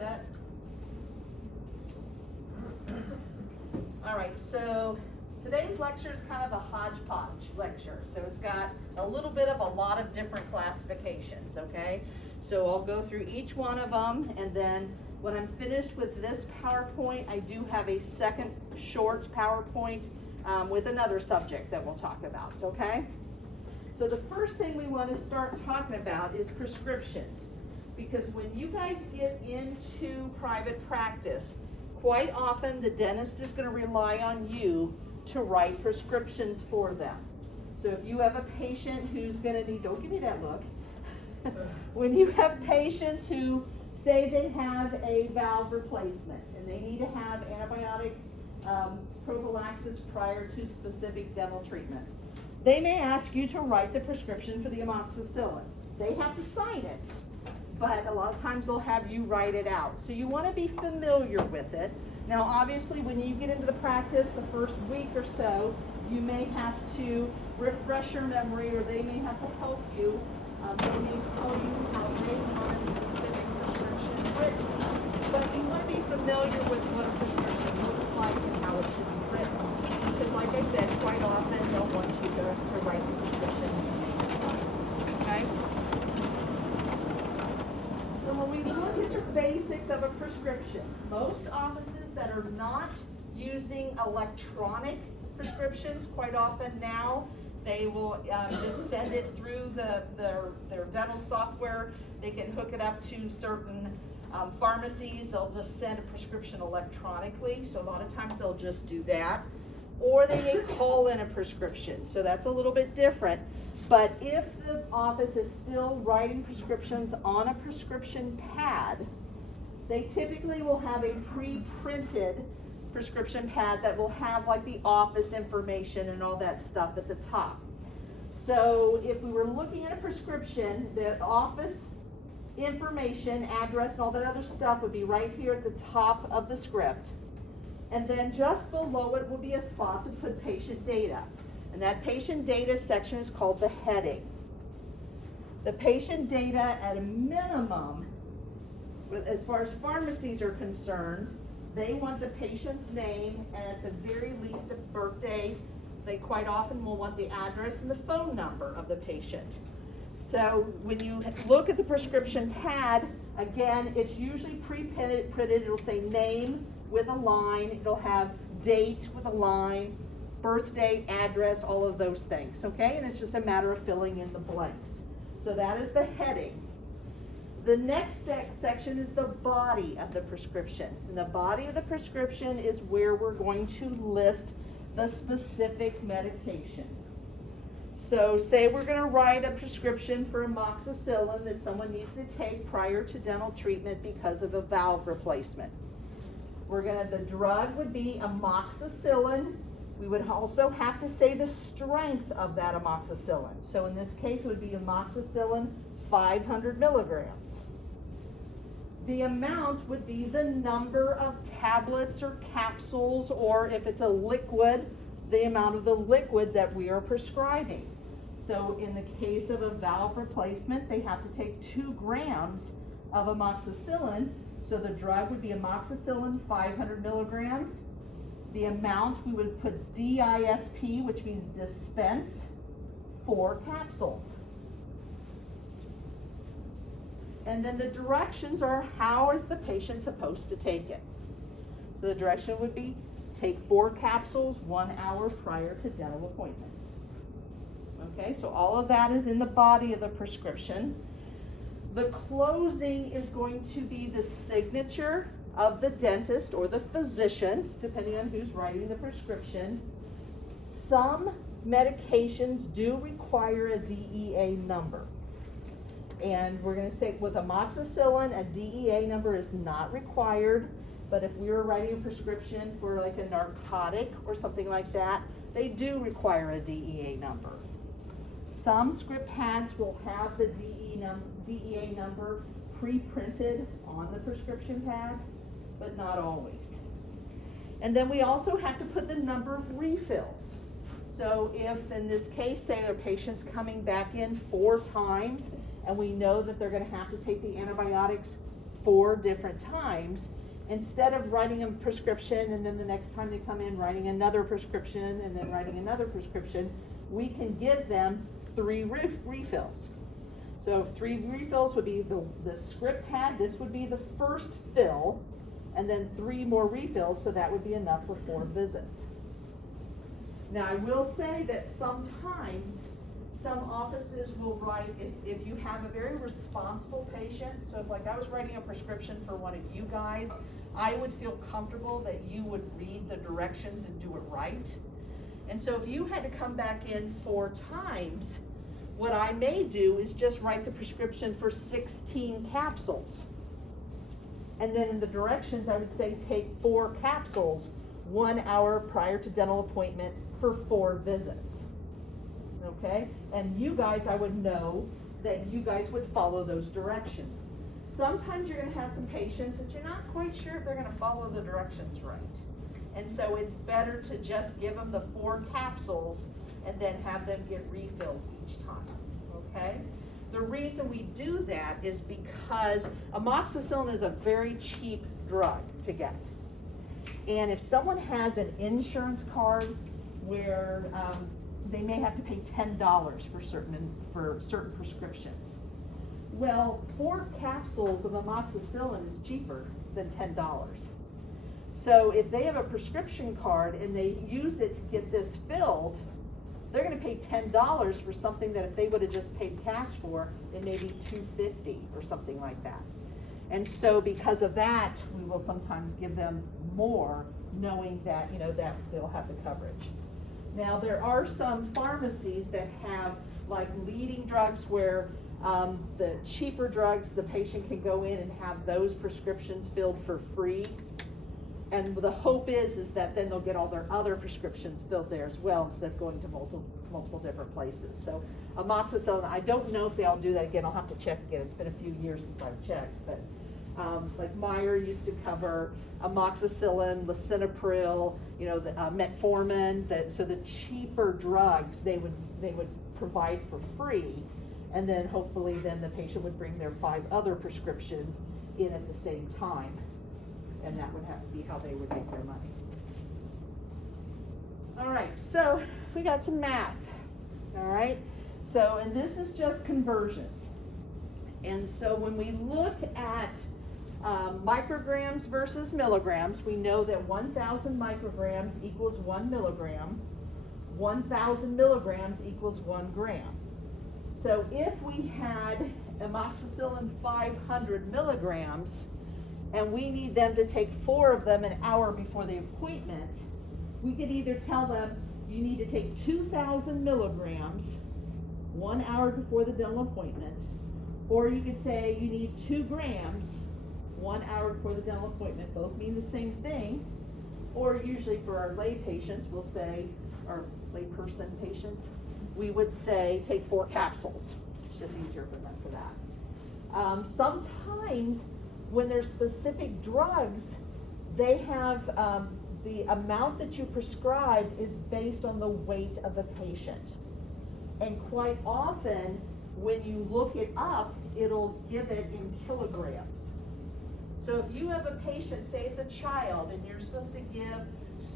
set? All right, so today's lecture is kind of a hodgepodge lecture. So it's got a little bit of a lot of different classifications, okay? So I'll go through each one of them, and then when I'm finished with this PowerPoint, I do have a second short PowerPoint with another subject that we'll talk about, okay? So the first thing we want to start talking about is prescriptions. Because when you guys get into private practice, quite often the dentist is going to rely on you to write prescriptions for them. So if you have a patient who's going to need, don't give me that look. When you have patients who say they have a valve replacement and they need to have antibiotic prophylaxis prior to specific dental treatments, they may ask you to write the prescription for the amoxicillin. They have to sign it, but a lot of times they'll have you write it out. So you want to be familiar with it. Now obviously when you get into the practice the first week or so, you may have to refresh your memory, or they may have to help you. They may tell you how they want a specific prescription written. But you want to be familiar with what a prescription looks like and how it should be written. Because like I said, quite often they'll want you to write the prescription and make a sign, okay? So when we look at the basics of a prescription, most offices that are not using electronic prescriptions, quite often now, they will just send it through their dental software. They can hook it up to certain pharmacies. They'll just send a prescription electronically. So a lot of times they'll just do that. Or they may call in a prescription. So that's a little bit different. But if the office is still writing prescriptions on a prescription pad, they typically will have a pre-printed prescription pad that will have like the office information and all that stuff at the top. So if we were looking at a prescription, the office information, address, and all that other stuff would be right here at the top of the script. And then just below it will be a spot to put patient data. And that patient data section is called the heading. The patient data at a minimum, as far as pharmacies are concerned, they want the patient's name and at the very least the birthday. They quite often will want the address and the phone number of the patient. So when you look at the prescription pad, again, it's usually pre-printed. It'll say name with a line. It'll have date with a line, birthday, address, all of those things, okay? And it's just a matter of filling in the blanks. So that is the heading. The next section is the body of the prescription. And the body of the prescription is where we're going to list the specific medication. So say we're going to write a prescription for amoxicillin that someone needs to take prior to dental treatment because of a valve replacement. The drug would be amoxicillin. We would also have to say the strength of that amoxicillin. So in this case, it would be amoxicillin 500 milligrams. The amount would be the number of tablets or capsules, or if it's a liquid, the amount of the liquid that we are prescribing. So in the case of a valve replacement, they have to take 2 grams of amoxicillin. So the drug would be amoxicillin 500 milligrams. The amount, we would put DISP, which means dispense, 4 capsules. And then the directions are how is the patient supposed to take it. So the direction would be take 4 capsules 1 hour prior to dental appointment. Okay, so all of that is in the body of the prescription. The closing is going to be the signature of the dentist or the physician, depending on who's writing the prescription. Some medications do require a DEA number. And we're going to say with amoxicillin, a DEA number is not required, but if we were writing a prescription for like a narcotic or something like that, they do require a DEA number. Some script pads will have the DEA number pre-printed on the prescription pad, but not always. And then we also have to put the number of refills. So if in this case, say a patient's coming back in 4 times, and we know that they're going to have to take the antibiotics 4 different times, instead of writing a prescription and then the next time they come in writing another prescription and then writing another prescription, we can give them 3 refills. So 3 refills would be the script pad. This would be the first fill, and then 3 more refills, so that would be enough for 4 visits. Now I will say that sometimes some offices will write, if you have a very responsible patient, so if like I was writing a prescription for one of you guys, I would feel comfortable that you would read the directions and do it right. And so if you had to come back in 4 times, what I may do is just write the prescription for 16 capsules. And then in the directions, I would say take 4 capsules 1 hour prior to dental appointment for 4 visits. Okay? And you guys, I would know that you guys would follow those directions. Sometimes you're going to have some patients that you're not quite sure if they're going to follow the directions right. And so it's better to just give them the 4 capsules and then have them get refills each time. Okay? The reason we do that is because amoxicillin is a very cheap drug to get. And if someone has an insurance card where they may have to pay $10 for certain prescriptions. Well, 4 capsules of amoxicillin is cheaper than $10. So if they have a prescription card and they use it to get this filled, they're going to pay $10 for something that if they would have just paid cash for, it may be $2.50 or something like that. And so because of that, we will sometimes give them more, knowing that, that they'll have the coverage. Now, there are some pharmacies that have like leading drugs where the cheaper drugs, the patient can go in and have those prescriptions filled for free. And the hope is that then they'll get all their other prescriptions filled there as well instead of going to multiple different places. So amoxicillin, I don't know if they'll do that again. I'll have to check again. It's been a few years since I've checked, but like Meyer used to cover amoxicillin, lisinopril, the metformin. So the cheaper drugs they would provide for free, and then hopefully then the patient would bring their 5 other prescriptions in at the same time, and that would have to be how they would make their money. All right, so we got some math. All right, so and this is just conversions, and so when we look at micrograms versus milligrams, we know that 1,000 micrograms equals 1 milligram, 1,000 milligrams equals 1 gram. So if we had amoxicillin 500 milligrams, and we need them to take 4 of them an hour before the appointment, we could either tell them you need to take 2,000 milligrams 1 hour before the dental appointment, or you could say you need 2 grams 1 hour before the dental appointment. Both mean the same thing. Or usually for our lay patients, we'll say, or lay person patients, we would say take 4 capsules. It's just easier for them for that. Sometimes when there's specific drugs, they have the amount that you prescribed is based on the weight of the patient. And quite often, when you look it up, it'll give it in kilograms. So if you have a patient, say it's a child, and you're supposed to give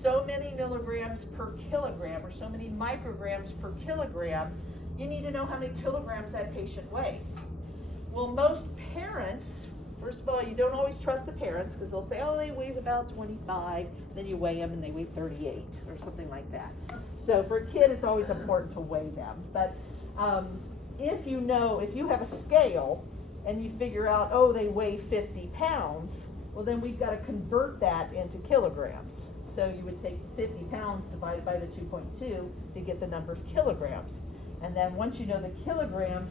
so many milligrams per kilogram or so many micrograms per kilogram, you need to know how many kilograms that patient weighs. Well, most parents, first of all, you don't always trust the parents because they'll say, oh, they weighs about 25, then you weigh them and they weigh 38 or something like that. So for a kid, it's always important to weigh them. But if you have a scale and you figure out, oh, they weigh 50 pounds, well, then we've got to convert that into kilograms. So you would take 50 pounds divided by the 2.2 to get the number of kilograms. And then once you know the kilograms,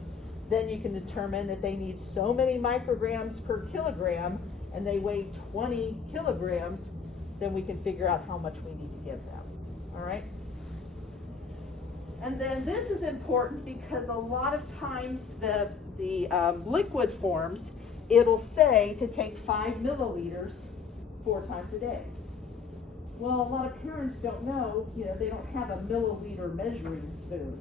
then you can determine that they need so many micrograms per kilogram and they weigh 20 kilograms, then we can figure out how much we need to give them. All right? And then this is important because a lot of times the liquid forms, it'll say to take 5 milliliters 4 times a day. Well, a lot of parents don't know, they don't have a milliliter measuring spoon.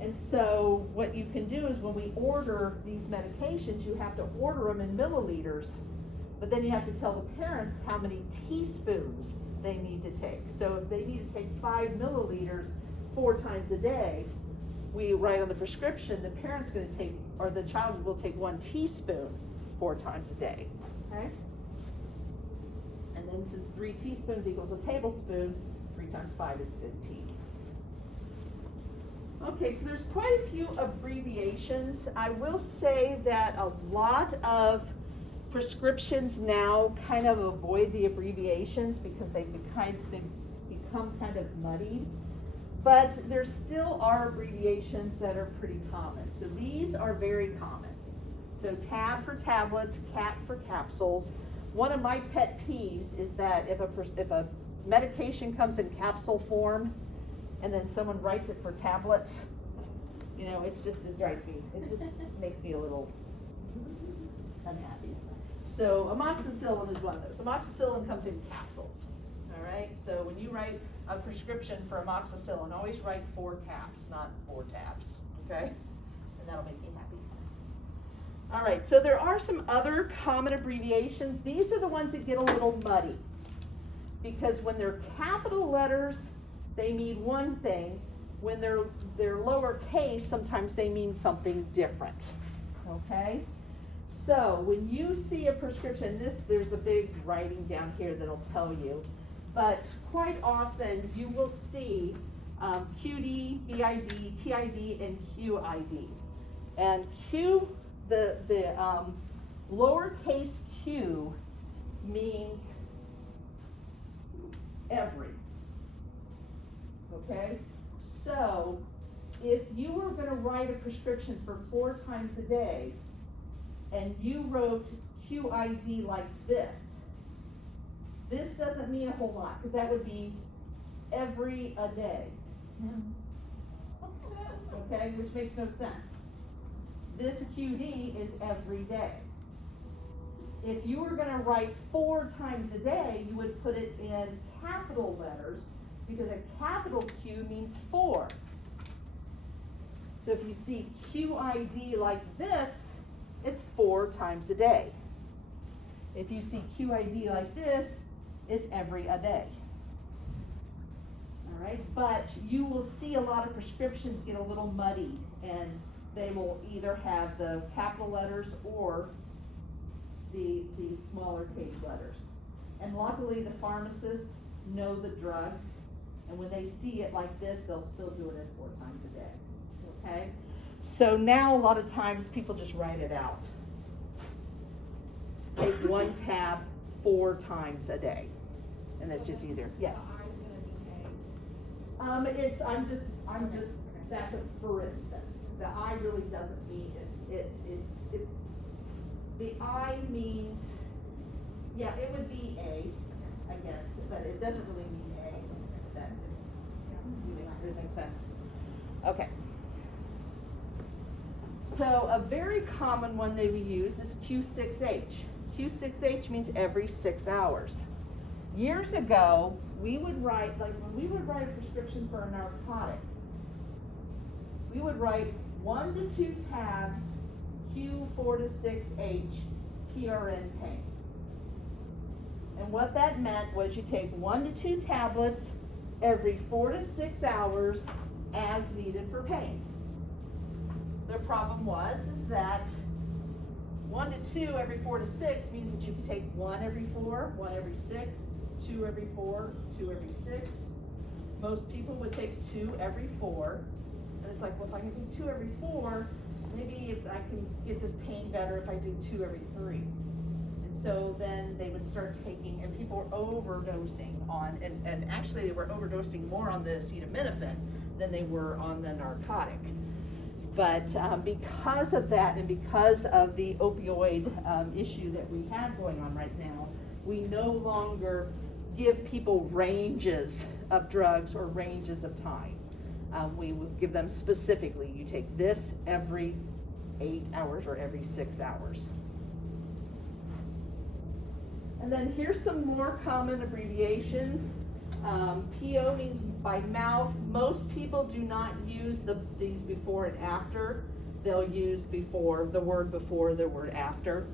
And so what you can do is when we order these medications, you have to order them in milliliters But then you have to tell the parents how many teaspoons they need to take. So if they need to take 5 milliliters 4 times a day, we write on the prescription, the parent's going to take, or the child will take 1 teaspoon 4 times a day, okay? And then since 3 teaspoons equals a tablespoon, 3 times 5 is 15. Okay, so there's quite a few abbreviations. I will say that a lot of prescriptions now kind of avoid the abbreviations because they've become kind of muddied. But there still are abbreviations that are pretty common. So these are very common. So TAB for tablets, CAP for capsules. One of my pet peeves is that if a medication comes in capsule form and then someone writes it for tablets, you know, it just makes me a little unhappy. So amoxicillin is one of those. Amoxicillin comes in capsules, all right? So when you write a prescription for amoxicillin, always write 4 caps, not 4 tabs, okay? And that'll make me happy. All right, so there are some other common abbreviations. These are the ones that get a little muddy because when they're capital letters, they mean one thing. When they're lowercase, sometimes they mean something different, okay? So when you see a prescription, there's a big writing down here that'll tell you, but quite often you will see QD, BID, TID, and QID. And Q, the lowercase q means every, okay? So if you were going to write a prescription for 4 times a day, and you wrote QID like this doesn't mean a whole lot, because that would be every a day. Okay, which makes no sense. This QD is every day. If you were going to write 4 times a day, you would put it in capital letters, because a capital Q means 4. So if you see QID like this, it's 4 times a day. If you see QID like this, it's every a day. All right, but you will see a lot of prescriptions get a little muddied, and they will either have the capital letters or the smaller case letters. And luckily the pharmacists know the drugs, and when they see it like this, they'll still do it as 4 times a day, okay? So now a lot of times people just write it out. Take 1 tab 4 times a day. And that's just either, yes? That's a for instance. The I really doesn't mean it. The I means, yeah, it would be A, I guess, but it doesn't really mean A. That makes sense. Okay. So a very common one that we use is Q6H. Q6H means every 6 hours. Years ago, we would write, like when we would write a prescription for a narcotic, we would write 1 to 2 tabs, Q4 to 6H, PRN pain. And what that meant was you take 1 to 2 tablets every 4 to 6 hours as needed for pain. The problem is that 1 to 2 every 4 to 6 means that you can take 1 every 4, 1 every 6, 2 every 4, 2 every 6. Most people would take 2 every 4. And it's like, well, if I can take 2 every 4, maybe if I can get this pain better if I do 2 every 3. And so then they would start taking, and people were overdosing on, and actually they were overdosing more on the acetaminophen than they were on the narcotic. But because of that, and because of the opioid issue that we have going on right now, we no longer give people ranges of drugs or ranges of time. We would give them specifically, you take this every 8 hours or every 6 hours. And then here's some more common abbreviations. PO means by mouth. Most people do not use these before and after. They'll use the word before the word after.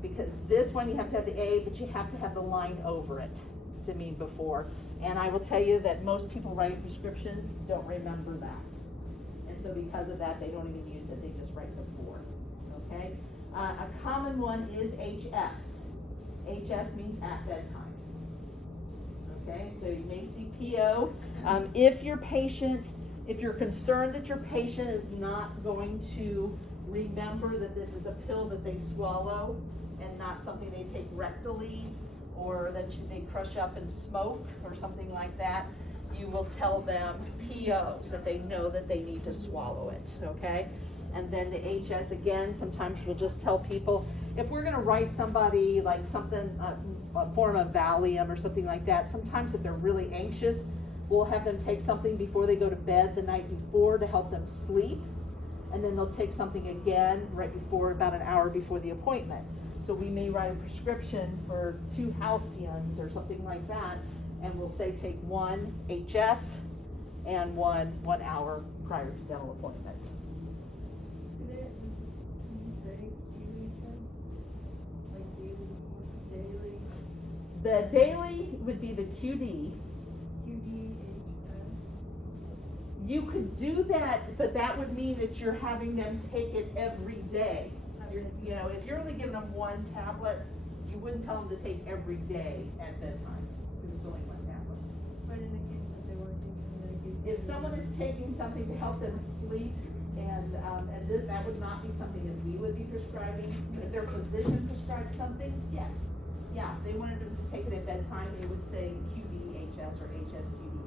because this one you have to have the A, but you have to have the line over it to mean before. And I will tell you that most people writing prescriptions don't remember that. And so because of that, they don't even use it, they just write before, okay? A common one is HS. HS means at bedtime. Okay, so you may see PO. If you're concerned that your patient is not going to remember that this is a pill that they swallow and not something they take rectally, or that they crush up and smoke or something like that, you will tell them PO so that they know that they need to swallow it, okay? And then the HS, again, sometimes we'll just tell people, if we're gonna write somebody like something, a form of Valium or something like that, sometimes if they're really anxious, we'll have them take something before they go to bed the night before to help them sleep. And then they'll take something again right before, about an hour before the appointment. So we may write a prescription for 2 Halcyons or something like that, and we'll say take 1 HS and 1 hour prior to dental appointment. The daily would be the QD. You could do that, but that would mean that you're having them take it every day. If you're only giving them 1 tablet, you wouldn't tell them to take every day at bedtime, because it's only 1 tablet. But in the case that they weren't taking medication. If someone is taking something to help them sleep, and that would not be something that we would be prescribing, but if their physician prescribed something, yes. Yeah, if they wanted them to take it at bedtime, they would say QD-HS or HSQD.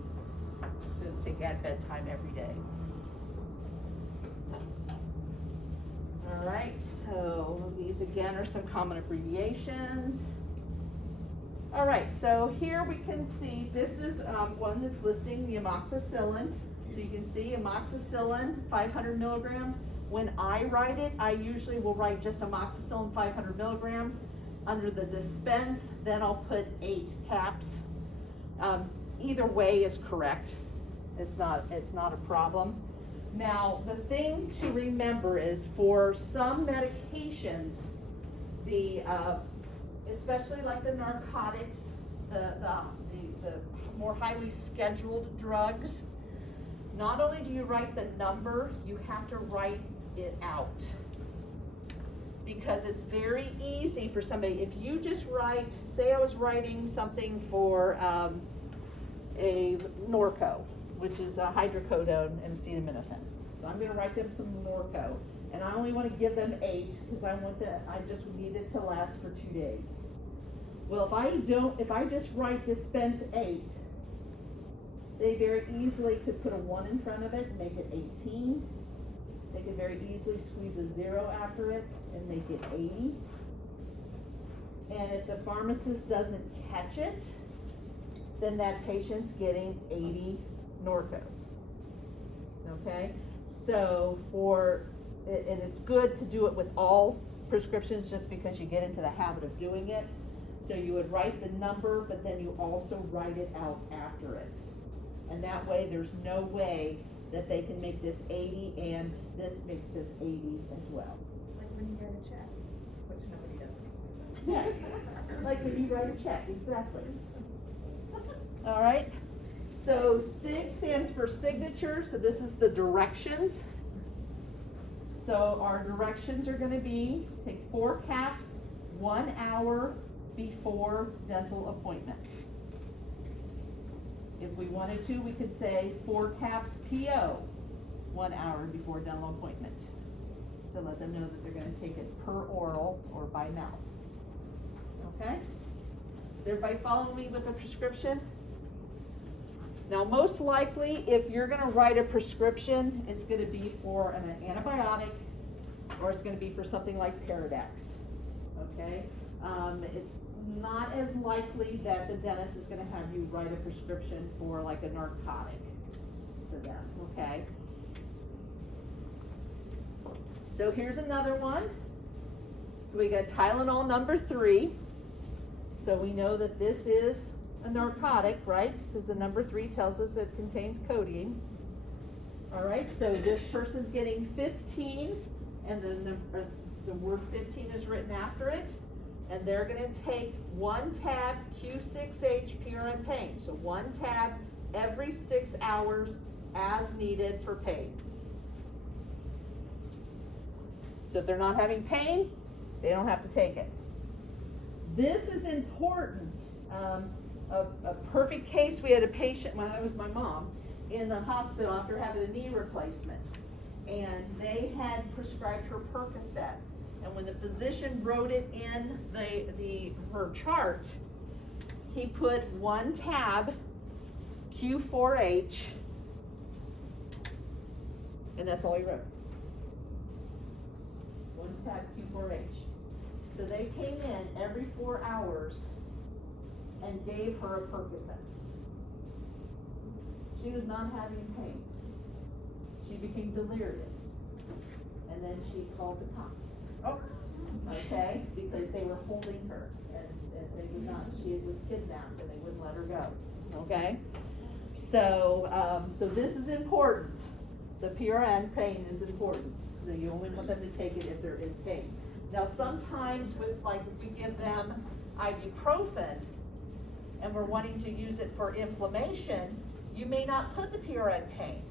So take at bedtime every day. All right, so these again are some common abbreviations. All right, so here we can see, this is one that's listing the amoxicillin. So you can see amoxicillin, 500 milligrams. When I write it, I usually will write just amoxicillin 500 milligrams. Under the dispense, then I'll put 8 caps. Either way is correct. It's not a problem. Now, the thing to remember is for some medications, especially like the narcotics, the more highly scheduled drugs, not only do you write the number, you have to write it out. Because it's very easy for somebody, if you just write, say I was writing something for a Norco, which is a hydrocodone and acetaminophen. So I'm going to write them some Norco, and I only want to give them 8 because I just need it to last for 2 days. Well, if I just write dispense 8, they very easily could put a 1 in front of it and make it 18. They could very easily squeeze a 0 after it and make it 80. And if the pharmacist doesn't catch it, then that patient's getting 80 Norcos. Okay? So and it's good to do it with all prescriptions just because you get into the habit of doing it. So you would write the number, but then you also write it out after it. And that way there's no way that they can make this 80 and make this 80 as well. Like when you write a check, which nobody does. Yes, like when you write a check, exactly. All right, so SIG stands for signature, so this is the directions. So our directions are going to be, take 4 caps, 1 hour before dental appointment. If we wanted to, we could say 4 caps PO, 1 hour before dental appointment, to let them know that they're going to take it per oral or by mouth. Okay? Is everybody following me with the prescription? Now, most likely, if you're going to write a prescription, it's going to be for an antibiotic, or it's going to be for something like Paradex. Okay? It's not as likely that the dentist is going to have you write a prescription for like a narcotic for them, okay? So here's another one. So we got Tylenol number 3. So we know that this is a narcotic, right? Because the number 3 tells us it contains codeine. All right, so this person's getting 15, and the the word 15 is written after it, and they're gonna take 1 tab Q6H PRN pain. So 1 tab every 6 hours as needed for pain. So if they're not having pain, they don't have to take it. This is important. A perfect case, we had a patient, well, that was my mom, in the hospital after having a knee replacement. And they had prescribed her Percocet. And when the physician wrote it in her chart, he put 1 tab Q4H, and that's all he wrote. 1 tab Q4H. So they came in every 4 hours and gave her a Percocet. She was not having pain. She became delirious. And then she called the cops. Oh. Okay, because they were holding her and they would not, she was kidnapped and they wouldn't let her go. Okay? So, so this is important. The PRN pain is important. So you only want them to take it if they're in pain. Now sometimes with, like, if we give them ibuprofen and we're wanting to use it for inflammation, you may not put the PRN pain.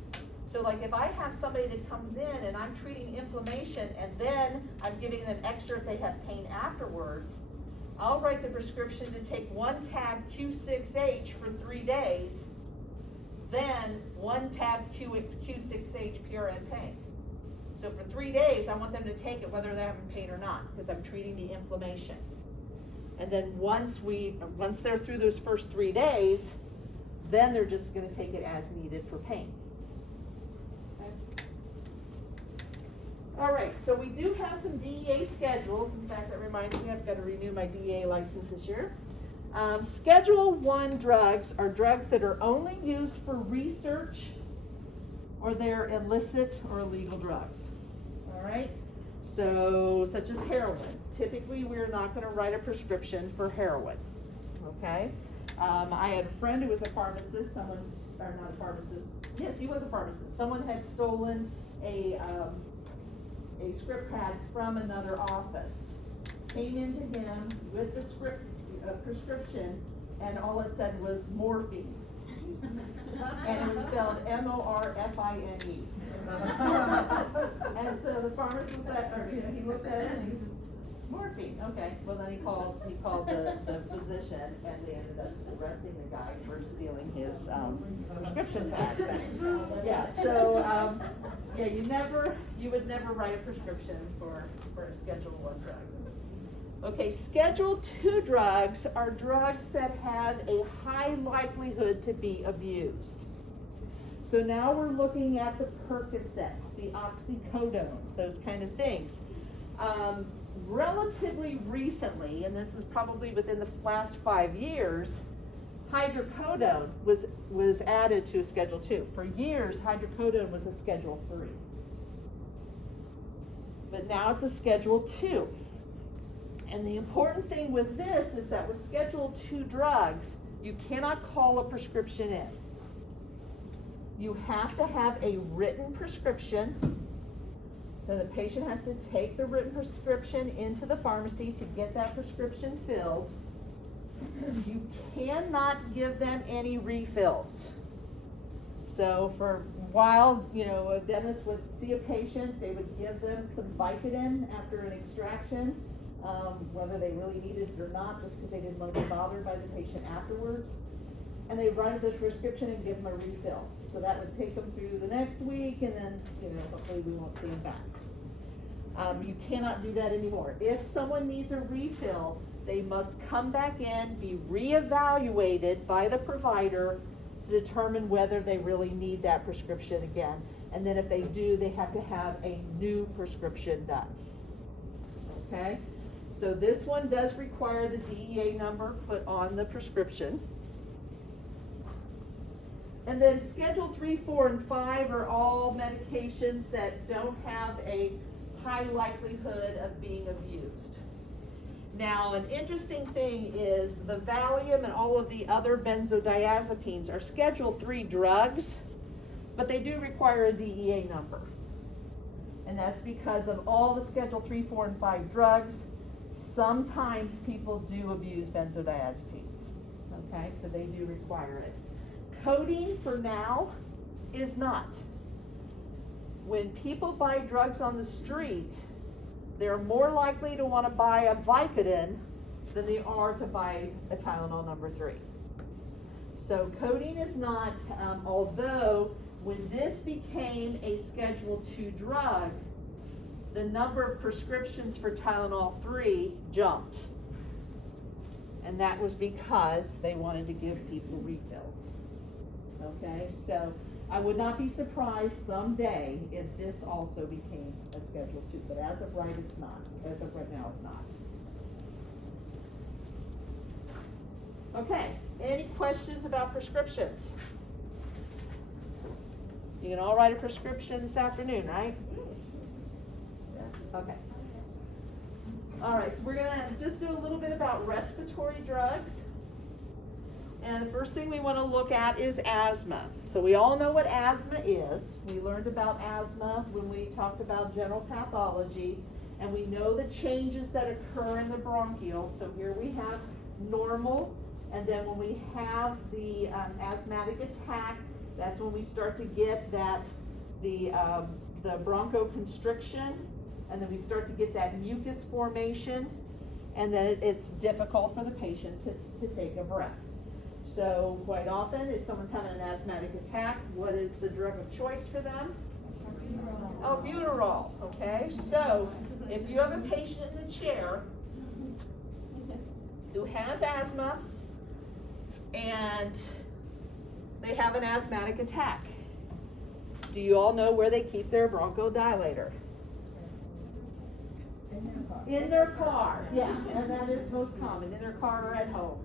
So like if I have somebody that comes in and I'm treating inflammation and then I'm giving them extra if they have pain afterwards, I'll write the prescription to take 1 tab Q6H for 3 days, then 1 tab Q6H PRN pain. So for 3 days, I want them to take it whether they're having pain or not, because I'm treating the inflammation. And then once they're through those first 3 days, then they're just gonna take it as needed for pain. All right, so we do have some DEA schedules. In fact, that reminds me, I've got to renew my DEA license this year. Schedule 1 drugs are drugs that are only used for research or they're illicit or illegal drugs. All right, so such as heroin. Typically, we're not going to write a prescription for heroin. Okay, I had a friend who was a pharmacist. Not a pharmacist. Yes, he was a pharmacist. Someone had stolen a script pad from another office, came into him with the prescription, and all it said was morphine. And it was spelled M-O-R-F-I-N-E. And so the pharmacist he looked at it and he just, morphine, okay. Well, then he called the physician, and they ended up arresting the guy for stealing his prescription pad. Yeah, so yeah, you would never write a prescription for a Schedule 1 drug. Okay, Schedule 2 drugs are drugs that have a high likelihood to be abused. So now we're looking at the Percocets, the oxycodones, those kind of things. Relatively recently, and this is probably within the last 5 years, hydrocodone was added to a Schedule 2. For years, hydrocodone was a Schedule 3. But now it's a Schedule 2. And the important thing with this is that with Schedule 2 drugs, you cannot call a prescription in. You have to have a written prescription. So the patient has to take the written prescription into the pharmacy to get that prescription filled. You cannot give them any refills. So for a while, a dentist would see a patient, they would give them some Vicodin after an extraction, whether they really needed it or not, just because they didn't want to be bothered by the patient afterwards. And they write the prescription and give them a refill. So that would take them through the next week, and then, hopefully we won't see them back. You cannot do that anymore. If someone needs a refill, they must come back in, be reevaluated by the provider to determine whether they really need that prescription again. And then if they do, they have to have a new prescription done. Okay? So this one does require the DEA number put on the prescription. And then Schedule 3, 4, and 5 are all medications that don't have a high likelihood of being abused. Now, an interesting thing is the Valium and all of the other benzodiazepines are Schedule 3 drugs, but they do require a DEA number. And that's because of all the Schedule 3, 4, and 5 drugs. Sometimes people do abuse benzodiazepines, okay? So they do require it. Codeine for now is not. When people buy drugs on the street, they're more likely to want to buy a Vicodin than they are to buy a Tylenol number 3. So codeine is not, although when this became a Schedule 2 drug, the number of prescriptions for Tylenol 3 jumped. And that was because they wanted to give people refills. Okay, so I would not be surprised someday if this also became a Schedule 2, but as of right, it's not. As of right now, it's not. Okay, any questions about prescriptions? You can all write a prescription this afternoon, right? Okay. All right, so we're gonna just do a little bit about respiratory drugs. And the first thing we want to look at is asthma. So we all know what asthma is. We learned about asthma when we talked about general pathology, and we know the changes that occur in the bronchioles. So here we have normal, and then when we have the asthmatic attack, that's when we start to get that the bronchoconstriction, and then we start to get that mucus formation, and then it's difficult for the patient to take a breath. So quite often, if someone's having an asthmatic attack, what is the drug of choice for them? Albuterol, okay? So if you have a patient in the chair who has asthma and they have an asthmatic attack, do you all know where they keep their bronchodilator? In their car, yeah, and that is most common, in their car or at home.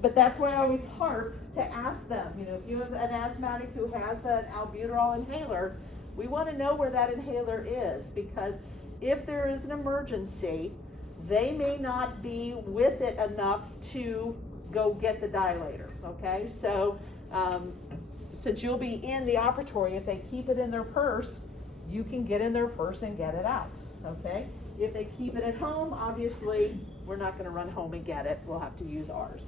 But that's why I always harp to ask them, you know, if you have an asthmatic who has an albuterol inhaler, we want to know where that inhaler is, because if there is an emergency, they may not be with it enough to go get the dilator, okay? So since you'll be in the operatory, if they keep it in their purse, you can get in their purse and get it out, okay? If they keep it at home, obviously, we're not going to run home and get it. We'll have to use ours.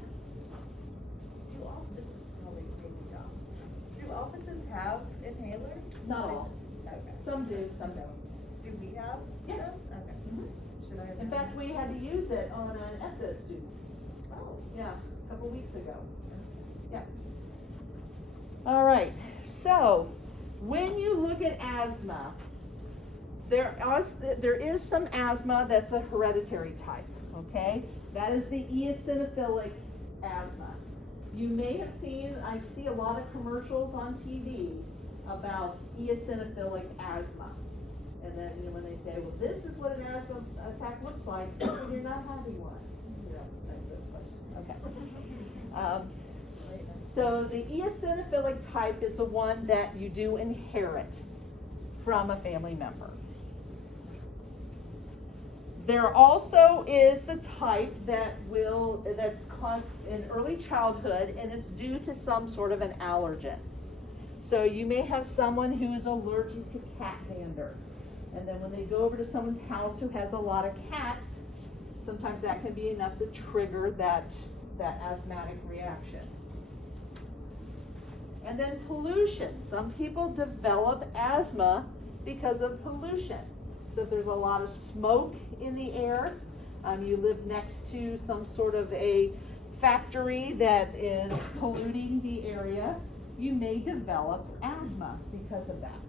Do offices have inhalers? Not all. Okay. Some do, some don't. Do we have? Yeah. them? Okay. Mhm. Should I have? In fact, we had to use it on an EPTA student. Oh. Yeah, a couple weeks ago. Yeah. All right, so when you look at asthma, there is some asthma that's a hereditary type, okay? That is the eosinophilic asthma. You may have seen, I see a lot of commercials on TV about eosinophilic asthma. And then when they say, well, this is what an asthma attack looks like, when you're not having one. You know, those questions. Okay. So the eosinophilic type is the one that you do inherit from a family member. There also is the type that's caused in early childhood, and it's due to some sort of an allergen. So you may have someone who is allergic to cat dander, and then when they go over to someone's house who has a lot of cats, sometimes that can be enough to trigger that asthmatic reaction. And then pollution. Some people develop asthma because of pollution. So if there's a lot of smoke in the air, you live next to some sort of a factory that is polluting the area, you may develop asthma because of that.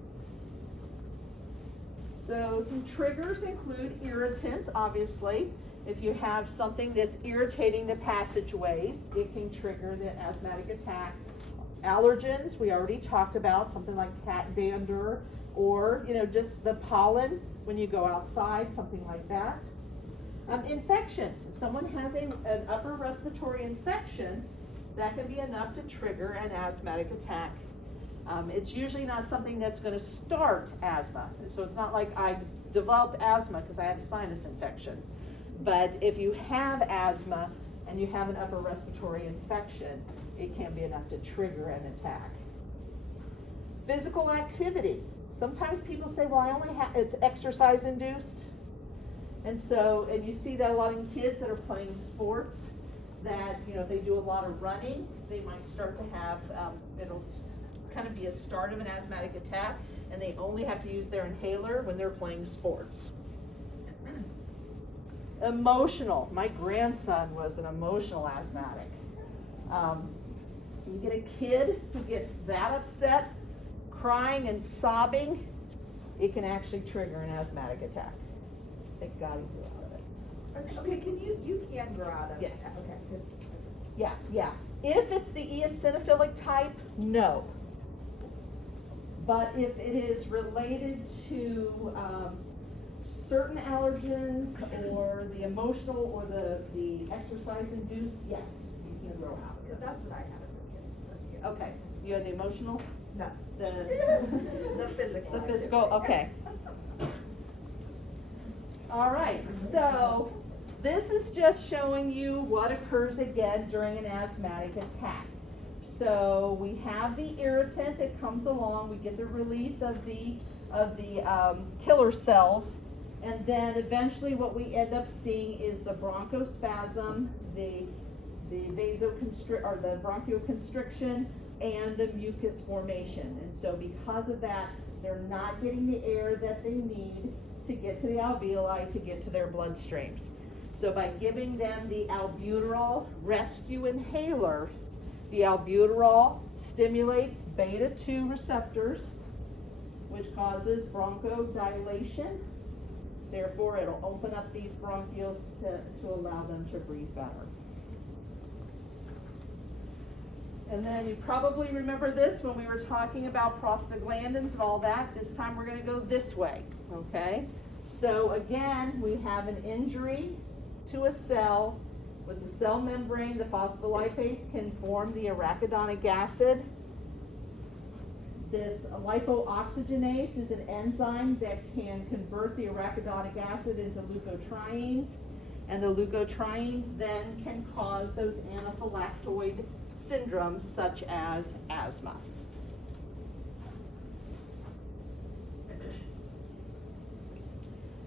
So some triggers include irritants, obviously. If you have something that's irritating the passageways, it can trigger the asthmatic attack. Allergens, we already talked about, something like cat dander, or just the pollen when you go outside, something like that. Infections, if someone has an upper respiratory infection, that can be enough to trigger an asthmatic attack. It's usually not something that's going to start asthma, so it's not like I developed asthma because I had a sinus infection. But if you have asthma and you have an upper respiratory infection, it can be enough to trigger an attack. Physical activity. Sometimes people say, well, I only have, it's exercise induced. And so, and you see that a lot in kids that are playing sports, that, you know, if they do a lot of running, they might start to have, it'll kind of be a start of an asthmatic attack, and they only have to use their inhaler when they're playing sports. Emotional. My grandson was an emotional asthmatic. You get a kid who gets that upset, crying and sobbing, it can actually trigger an asthmatic attack. Thank God he grew out of it. Okay, you can grow out of it? Yes. Okay. Yeah. If it's the eosinophilic type, no. But if it is related to certain allergens or the emotional or the exercise induced, yes, you can grow out of it. Because that's what I had as a kid. Okay, you had the emotional? No. The physical. The physical, okay. All right, so this is just showing you what occurs again during an asthmatic attack. So we have the irritant that comes along, we get the release of the killer cells, and then eventually what we end up seeing is the bronchospasm, the bronchoconstriction, and the mucus formation. And so because of that, they're not getting the air that they need to get to the alveoli, to get to their bloodstreams. So by giving them the albuterol rescue inhaler, the albuterol stimulates beta-2 receptors, which causes bronchodilation. Therefore, it'll open up these bronchioles to allow them to breathe better. And then you probably remember this when we were talking about prostaglandins and all that. This time we're going to go this way, okay? So again, we have an injury to a cell. With the cell membrane, the phospholipase can form the arachidonic acid. This lipooxygenase is an enzyme that can convert the arachidonic acid into leukotrienes, and the leukotrienes then can cause those anaphylactoid syndromes such as asthma.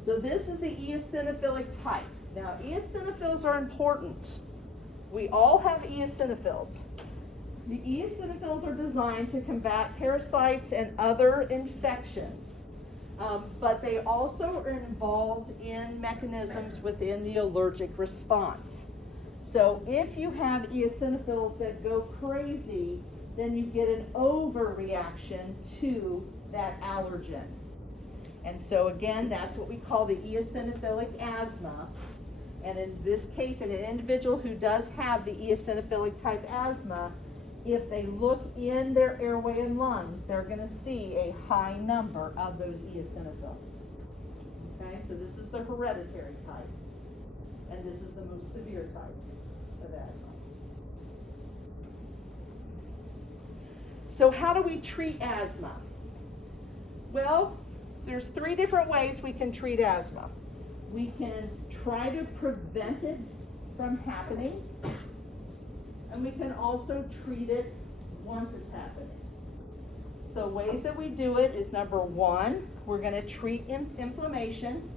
So this is the eosinophilic type. Now, eosinophils are important. We all have eosinophils. The eosinophils are designed to combat parasites and other infections, but they also are involved in mechanisms within the allergic response. So if you have eosinophils that go crazy, then you get an overreaction to that allergen. And so again, that's what we call the eosinophilic asthma. And in this case, in an individual who does have the eosinophilic type asthma, if they look in their airway and lungs, they're going to see a high number of those eosinophils. Okay, so this is the hereditary type, and this is the most severe type of asthma. So how do we treat asthma? Well, there's 3 different ways we can treat asthma. We can try to prevent it from happening, and we can also treat it once it's happening. So ways that we do it is, number 1, we're going to treat inflammation,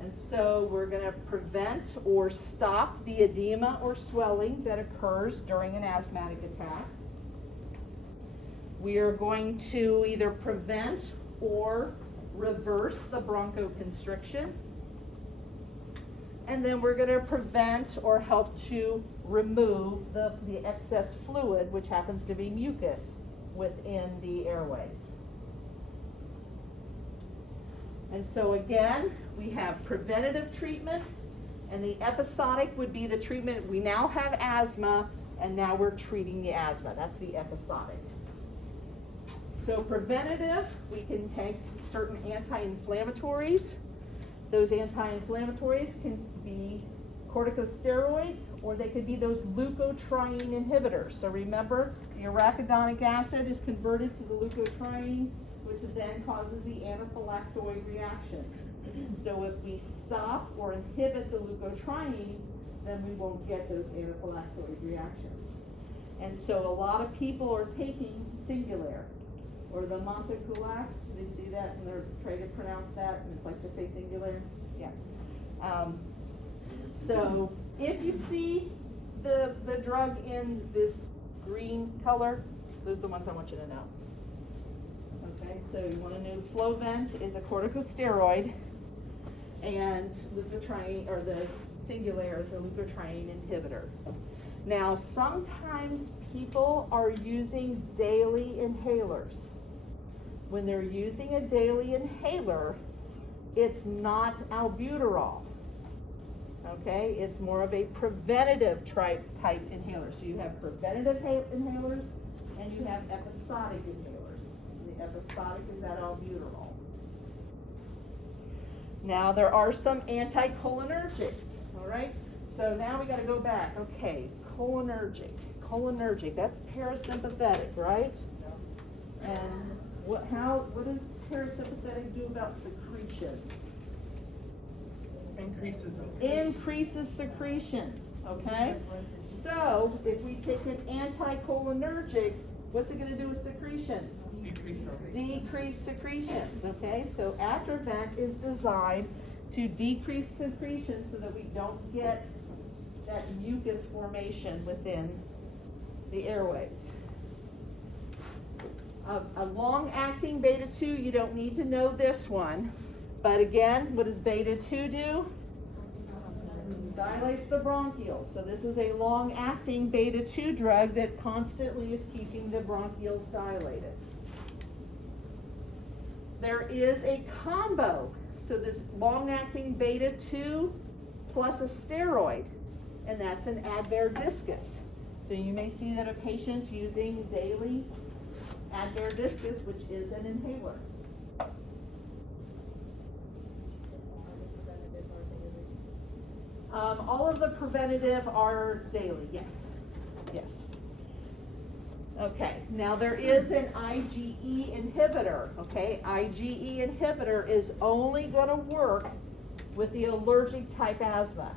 and so we're going to prevent or stop the edema or swelling that occurs during an asthmatic attack. We are going to either prevent or reverse the bronchoconstriction. And then we're going to prevent or help to remove the excess fluid, which happens to be mucus, within the airways. And so again, we have preventative treatments, and the episodic would be the treatment. We now have asthma, and now we're treating the asthma. That's the episodic. So preventative, we can take certain anti-inflammatories. Those anti-inflammatories can be corticosteroids, or they could be those leukotriene inhibitors. So remember, the arachidonic acid is converted to the leukotrienes, which then causes the anaphylactoid reactions. So if we stop or inhibit the leukotrienes, then we won't get those anaphylactoid reactions. And so a lot of people are taking Singulair, or the montelukast, the that when they're trying to pronounce that, and it's like to say singular? Yeah. So if you see the drug in this green color, those are the ones I want you to know. Okay, so you want to know Flovent is a corticosteroid, and leukotriene, or the Singulair is a leukotriene inhibitor. Now, sometimes people are using daily inhalers. When they're using a daily inhaler, it's not albuterol. Okay, it's more of a preventative type inhaler. So you have preventative inhalers and you have episodic inhalers. The episodic is that albuterol. Now there are some anticholinergics, all right? So now we got to go back. Okay, cholinergic, that's parasympathetic, right? And what does parasympathetic do about secretions? Increases secretions, okay? So if we take an anticholinergic, what's it going to do with secretions? Decrease secretions, okay? So Atrovent is designed to decrease secretions so that we don't get that mucus formation within the airways. A long-acting beta-2, you don't need to know this one. But again, what does beta-2 do? Dilates the bronchioles. So this is a long-acting beta-2 drug that constantly is keeping the bronchioles dilated. There is a combo. So this long-acting beta-2 plus a steroid, and that's an Advair discus. So you may see that a patient's using daily Advair discus, which is an inhaler. All of the preventative are daily, yes. Yes. Okay, now there is an IgE inhibitor, okay? IgE inhibitor is only going to work with the allergic type asthma.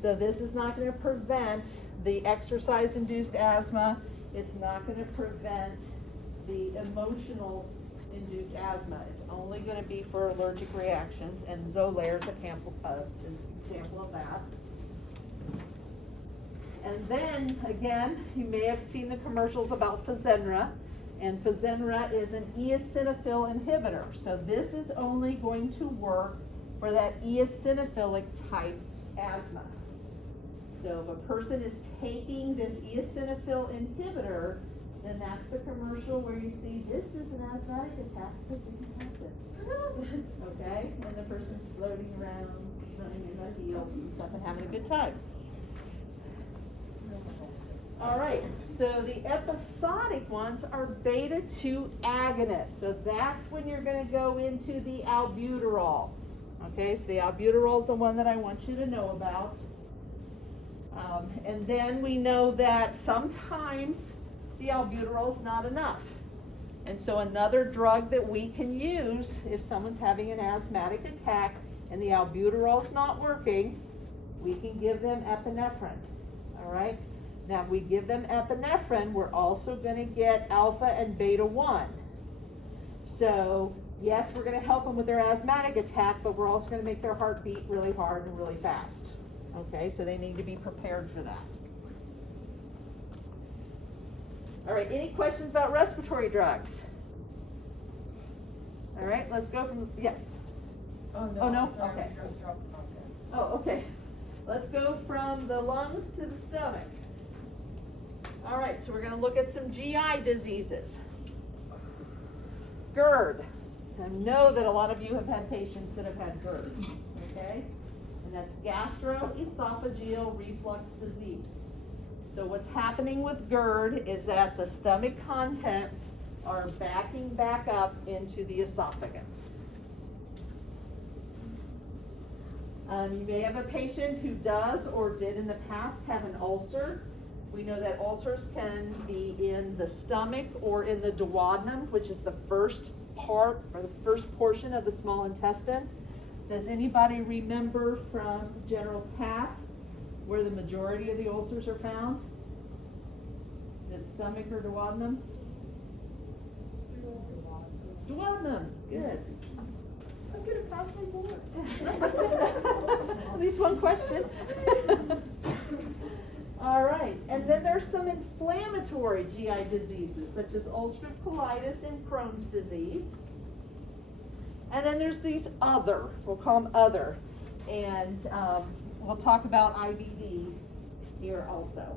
So this is not going to prevent the exercise-induced asthma. It's not going to prevent the emotional induced asthma. It's only going to be for allergic reactions, and Xolair is an example of that. And then, again, you may have seen the commercials about Fasenra, and Fasenra is an eosinophil inhibitor. So this is only going to work for that eosinophilic type asthma. So if a person is taking this eosinophil inhibitor, then that's the commercial where you see this is an asthmatic attack that didn't happen. Okay? And the person's floating around, running in their heels and stuff and having a good time. All right, so the episodic ones are beta-2 agonists. So that's when you're going to go into the albuterol. Okay, so the albuterol is the one that I want you to know about. And then we know that sometimes the albuterol is not enough. And so another drug that we can use if someone's having an asthmatic attack and the albuterol is not working, we can give them epinephrine. All right? Now, if we give them epinephrine, we're also going to get alpha and beta-1. So, yes, we're going to help them with their asthmatic attack, but we're also going to make their heart beat really hard and really fast. Okay, so they need to be prepared for that. All right, any questions about respiratory drugs? All right, let's go from, yes? Oh, no. Oh, no? Sorry, Okay. I just dropped the podcast. Oh, okay. Let's go from the lungs to the stomach. All right, so we're going to look at some GI diseases. GERD. I know that a lot of you have had patients that have had GERD, okay? And that's gastroesophageal reflux disease. So what's happening with GERD is that the stomach contents are backing back up into the esophagus. You may have a patient who does or did in the past have an ulcer. We know that ulcers can be in the stomach or in the duodenum, which is the first part or the first portion of the small intestine. Does anybody remember from general path where the majority of the ulcers are found? Is it stomach or duodenum? Duodenum. Awesome, good. I'm gonna pass my board. At least one question. All right, and then there's some inflammatory GI diseases, such as ulcerative colitis and Crohn's disease. And then there's these other, we'll call them other, and we'll talk about IBD here also.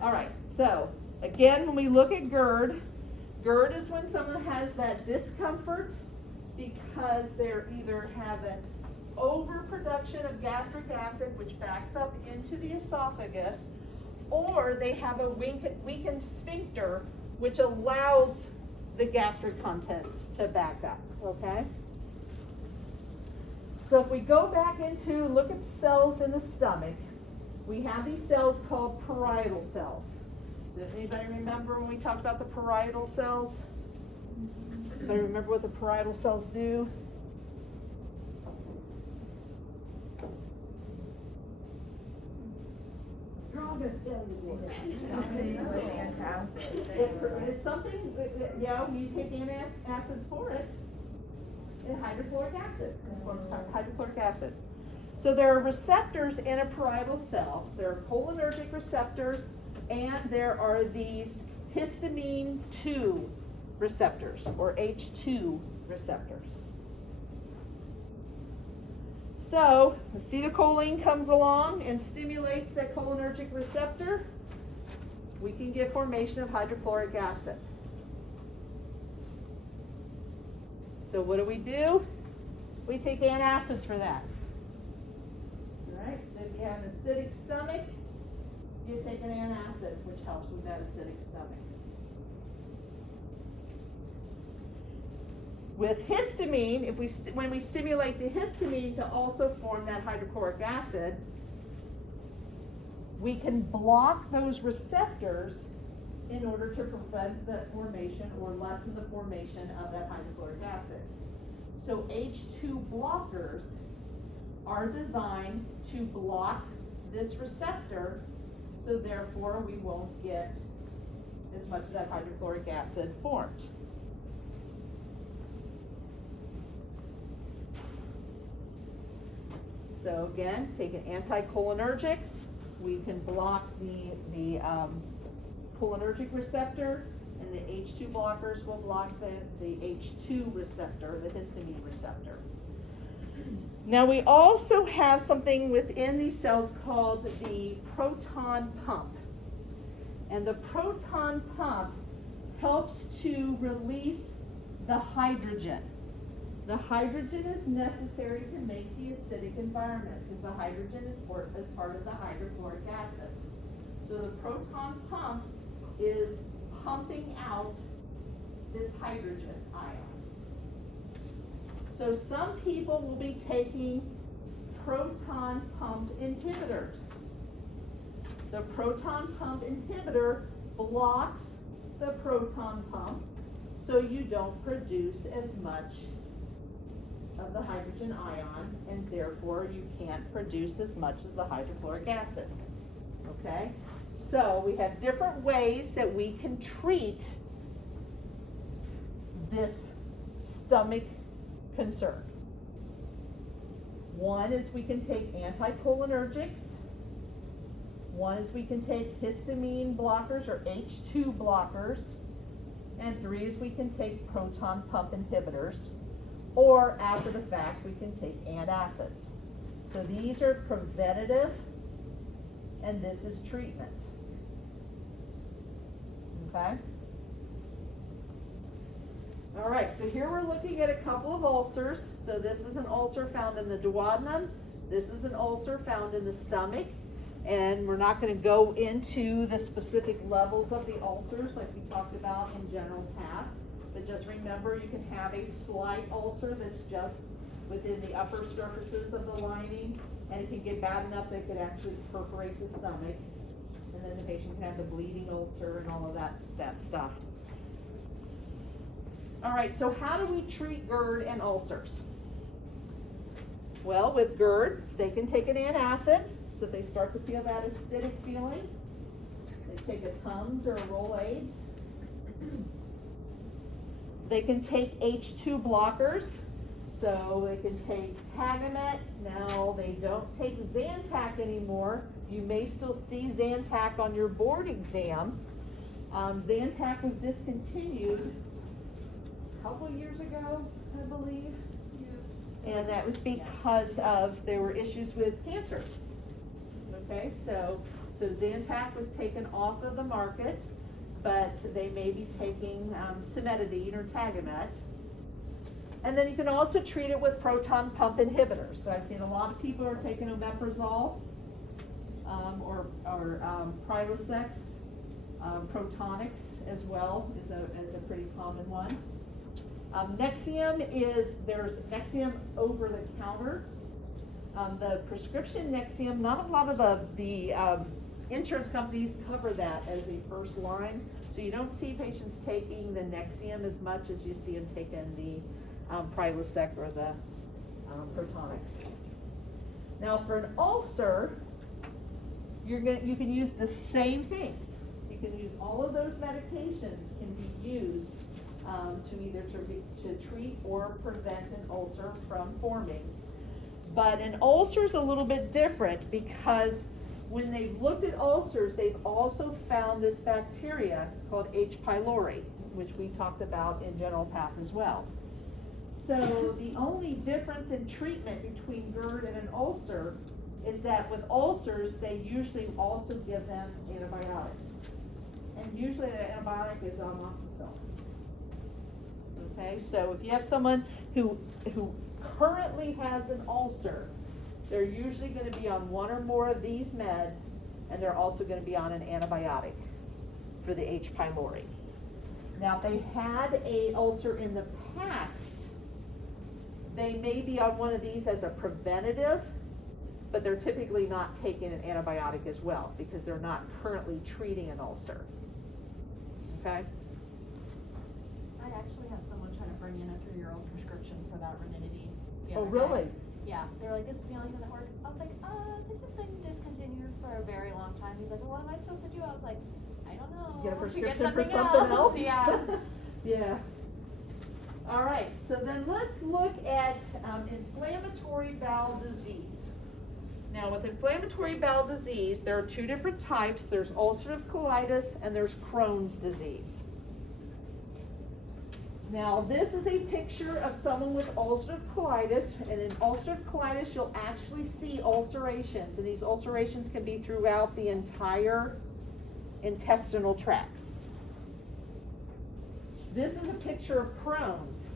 All right, so again, when we look at GERD, GERD is when someone has that discomfort because they're either have an overproduction of gastric acid, which backs up into the esophagus, or they have a weakened sphincter, which allows the gastric contents to back up, okay? So if we go back into, look at cells in the stomach, we have these cells called parietal cells. Does anybody remember when we talked about the parietal cells? Anybody remember what the parietal cells do? It's something, yeah, we take antacids for it, and hydrochloric acid, hydrochloric acid. So there are receptors in a parietal cell. There are cholinergic receptors, and there are these histamine 2 receptors, or H2 receptors. So, acetylcholine comes along and stimulates that cholinergic receptor. We can get formation of hydrochloric acid. So what do? We take antacids for that. All right, so if you have an acidic stomach, you take an antacid, which helps with that acidic stomach. With histamine, when we stimulate the histamine to also form that hydrochloric acid, we can block those receptors in order to prevent the formation or lessen the formation of that hydrochloric acid. So H2 blockers are designed to block this receptor, so therefore we won't get as much of that hydrochloric acid formed. So again, taking anticholinergics, we can block the cholinergic receptor, and the H2 blockers will block the H2 receptor, the histamine receptor. Now we also have something within these cells called the proton pump. And the proton pump helps to release the hydrogen. The hydrogen is necessary to make the acidic environment because the hydrogen is part of the hydrochloric acid. So the proton pump is pumping out this hydrogen ion. So some people will be taking proton pump inhibitors. The proton pump inhibitor blocks the proton pump so you don't produce as much of the hydrogen ion, and therefore you can't produce as much as the hydrochloric acid. Okay? So we have different ways that we can treat this stomach concern. One is we can take anticholinergics. One is we can take histamine blockers or H2 blockers. And 3 is we can take proton pump inhibitors. Or after the fact, we can take antacids. So these are preventative, and this is treatment. Okay? All right, so here we're looking at a couple of ulcers. So this is an ulcer found in the duodenum. This is an ulcer found in the stomach. And we're not going to go into the specific levels of the ulcers like we talked about in general path. But just remember, you can have a slight ulcer that's just within the upper surfaces of the lining, and it can get bad enough that it could actually perforate the stomach. And then the patient can have the bleeding ulcer and all of that stuff. All right, so how do we treat GERD and ulcers? Well, with GERD, they can take an antacid. So if they start to feel that acidic feeling, they take a Tums or a Rolaids. They can take H2 blockers, so they can take Tagamet. Now they don't take Zantac anymore. You may still see Zantac on your board exam. Zantac was discontinued a couple years ago, I believe. And that was because there were issues with cancer. Okay, so Zantac was taken off of the market, but they may be taking cimetidine or Tagamet. And then you can also treat it with proton pump inhibitors. So I've seen a lot of people are taking omeprazole or Prilosec. Protonics as well is a pretty common one. Nexium there's Nexium over the counter. The prescription Nexium, not a lot of the insurance companies cover that as a first line. So you don't see patients taking the Nexium as much as you see them taking the Prilosec or the Protonics. Now for an ulcer, you can use the same things. You can use all of those medications can be used to either to treat or prevent an ulcer from forming. But an ulcer is a little bit different because when they've looked at ulcers, they've also found this bacteria called H. pylori, which we talked about in general path as well. So the only difference in treatment between GERD and an ulcer is that with ulcers, they usually also give them antibiotics. And usually the antibiotic is amoxicillin. Okay, so if you have someone who currently has an ulcer, they're usually going to be on one or more of these meds, and they're also going to be on an antibiotic for the H. pylori. Now, if they had an ulcer in the past, they may be on one of these as a preventative, but they're typically not taking an antibiotic as well because they're not currently treating an ulcer. Okay? I actually had someone trying to bring in a 3-year-old prescription for that ranitidine. the Oh, other really? day. Yeah, they were like, this is the only thing that works. I was like, this has been discontinued for a very long time. He's like, well, what am I supposed to do? I was like, I don't know. Get a prescription Get for something else? Yeah. Yeah. All right, so then let's look at inflammatory bowel disease. Now with inflammatory bowel disease, there are two different types. There's ulcerative colitis and there's Crohn's disease. Now this is a picture of someone with ulcerative colitis, and in ulcerative colitis you'll actually see ulcerations, and these ulcerations can be throughout the entire intestinal tract. This is a picture of Crohn's.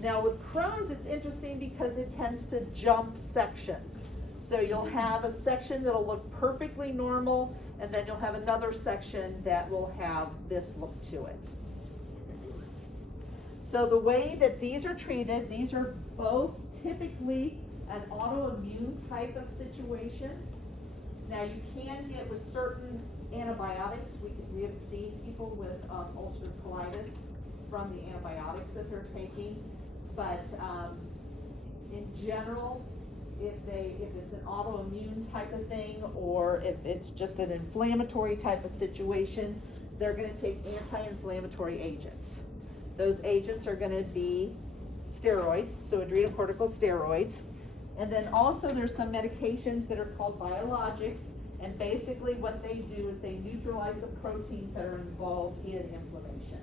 Now with Crohn's, it's interesting because it tends to jump sections. So you'll have a section that'll look perfectly normal, and then you'll have another section that will have this look to it. So the way that these are treated, these are both typically an autoimmune type of situation. Now you can get with certain antibiotics, we have seen people with ulcerative colitis from the antibiotics that they're taking, but in general, if it's an autoimmune type of thing, or if it's just an inflammatory type of situation, they're going to take anti-inflammatory agents. Those agents are going to be steroids, so adrenocortical steroids, and then also there's some medications that are called biologics, and basically what they do is they neutralize the proteins that are involved in inflammation.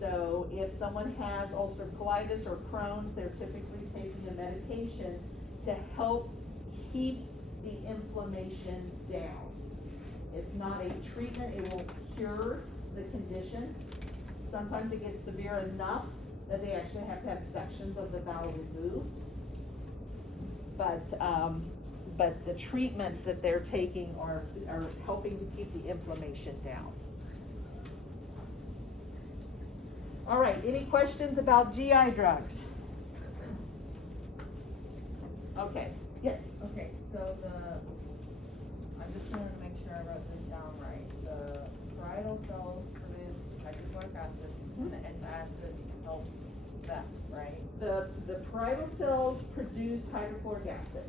So if someone has ulcerative colitis or Crohn's, they're typically taking a medication to help keep the inflammation down. It's not a treatment, it will cure the condition. Sometimes it gets severe enough that they actually have to have sections of the bowel removed. But the treatments that they're taking are helping to keep the inflammation down. All right, any questions about GI drugs? Okay, yes? Okay, so I'm just going to make sure I wrote this down right. The parietal cells produce hydrochloric acid, and the antacids help that, right? The parietal cells produce hydrochloric acid.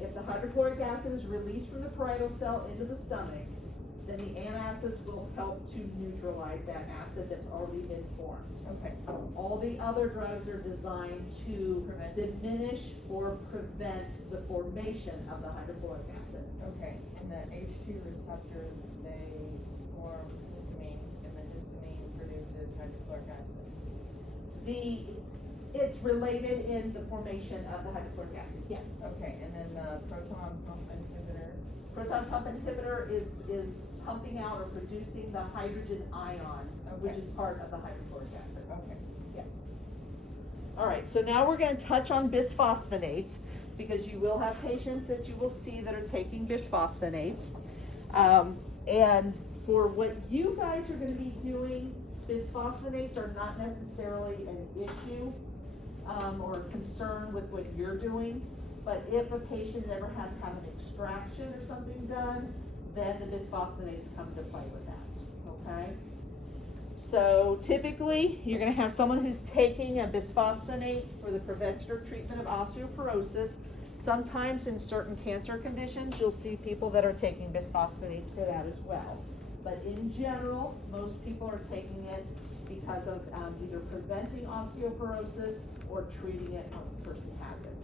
If the hydrochloric acid is released from the parietal cell into the stomach, then the antacids will help to neutralize that acid that's already been formed. Okay. All the other drugs are designed to Prevent. diminish or prevent the formation of the hydrochloric acid. Okay, and the H2 receptors, they form histamine, and the histamine produces hydrochloric acid. It's related in the formation of the hydrochloric acid, yes. Okay, and then the proton pump inhibitor. Proton pump inhibitor is pumping out or producing the hydrogen ion, which Okay. is part of the hydrochloric acid. Okay. Yes. All right, so now we're going to touch on bisphosphonates, because you will have patients that you will see that are taking bisphosphonates. And for what you guys are going to be doing, bisphosphonates are not necessarily an issue or concern with what you're doing. But if a patient ever had to have an extraction or something done, then the bisphosphonates come to play with that, okay? So typically, you're gonna have someone who's taking a bisphosphonate for the prevention or treatment of osteoporosis. Sometimes in certain cancer conditions, you'll see people that are taking bisphosphonates for that as well. But in general, most people are taking it because of either preventing osteoporosis or treating it once the person has it.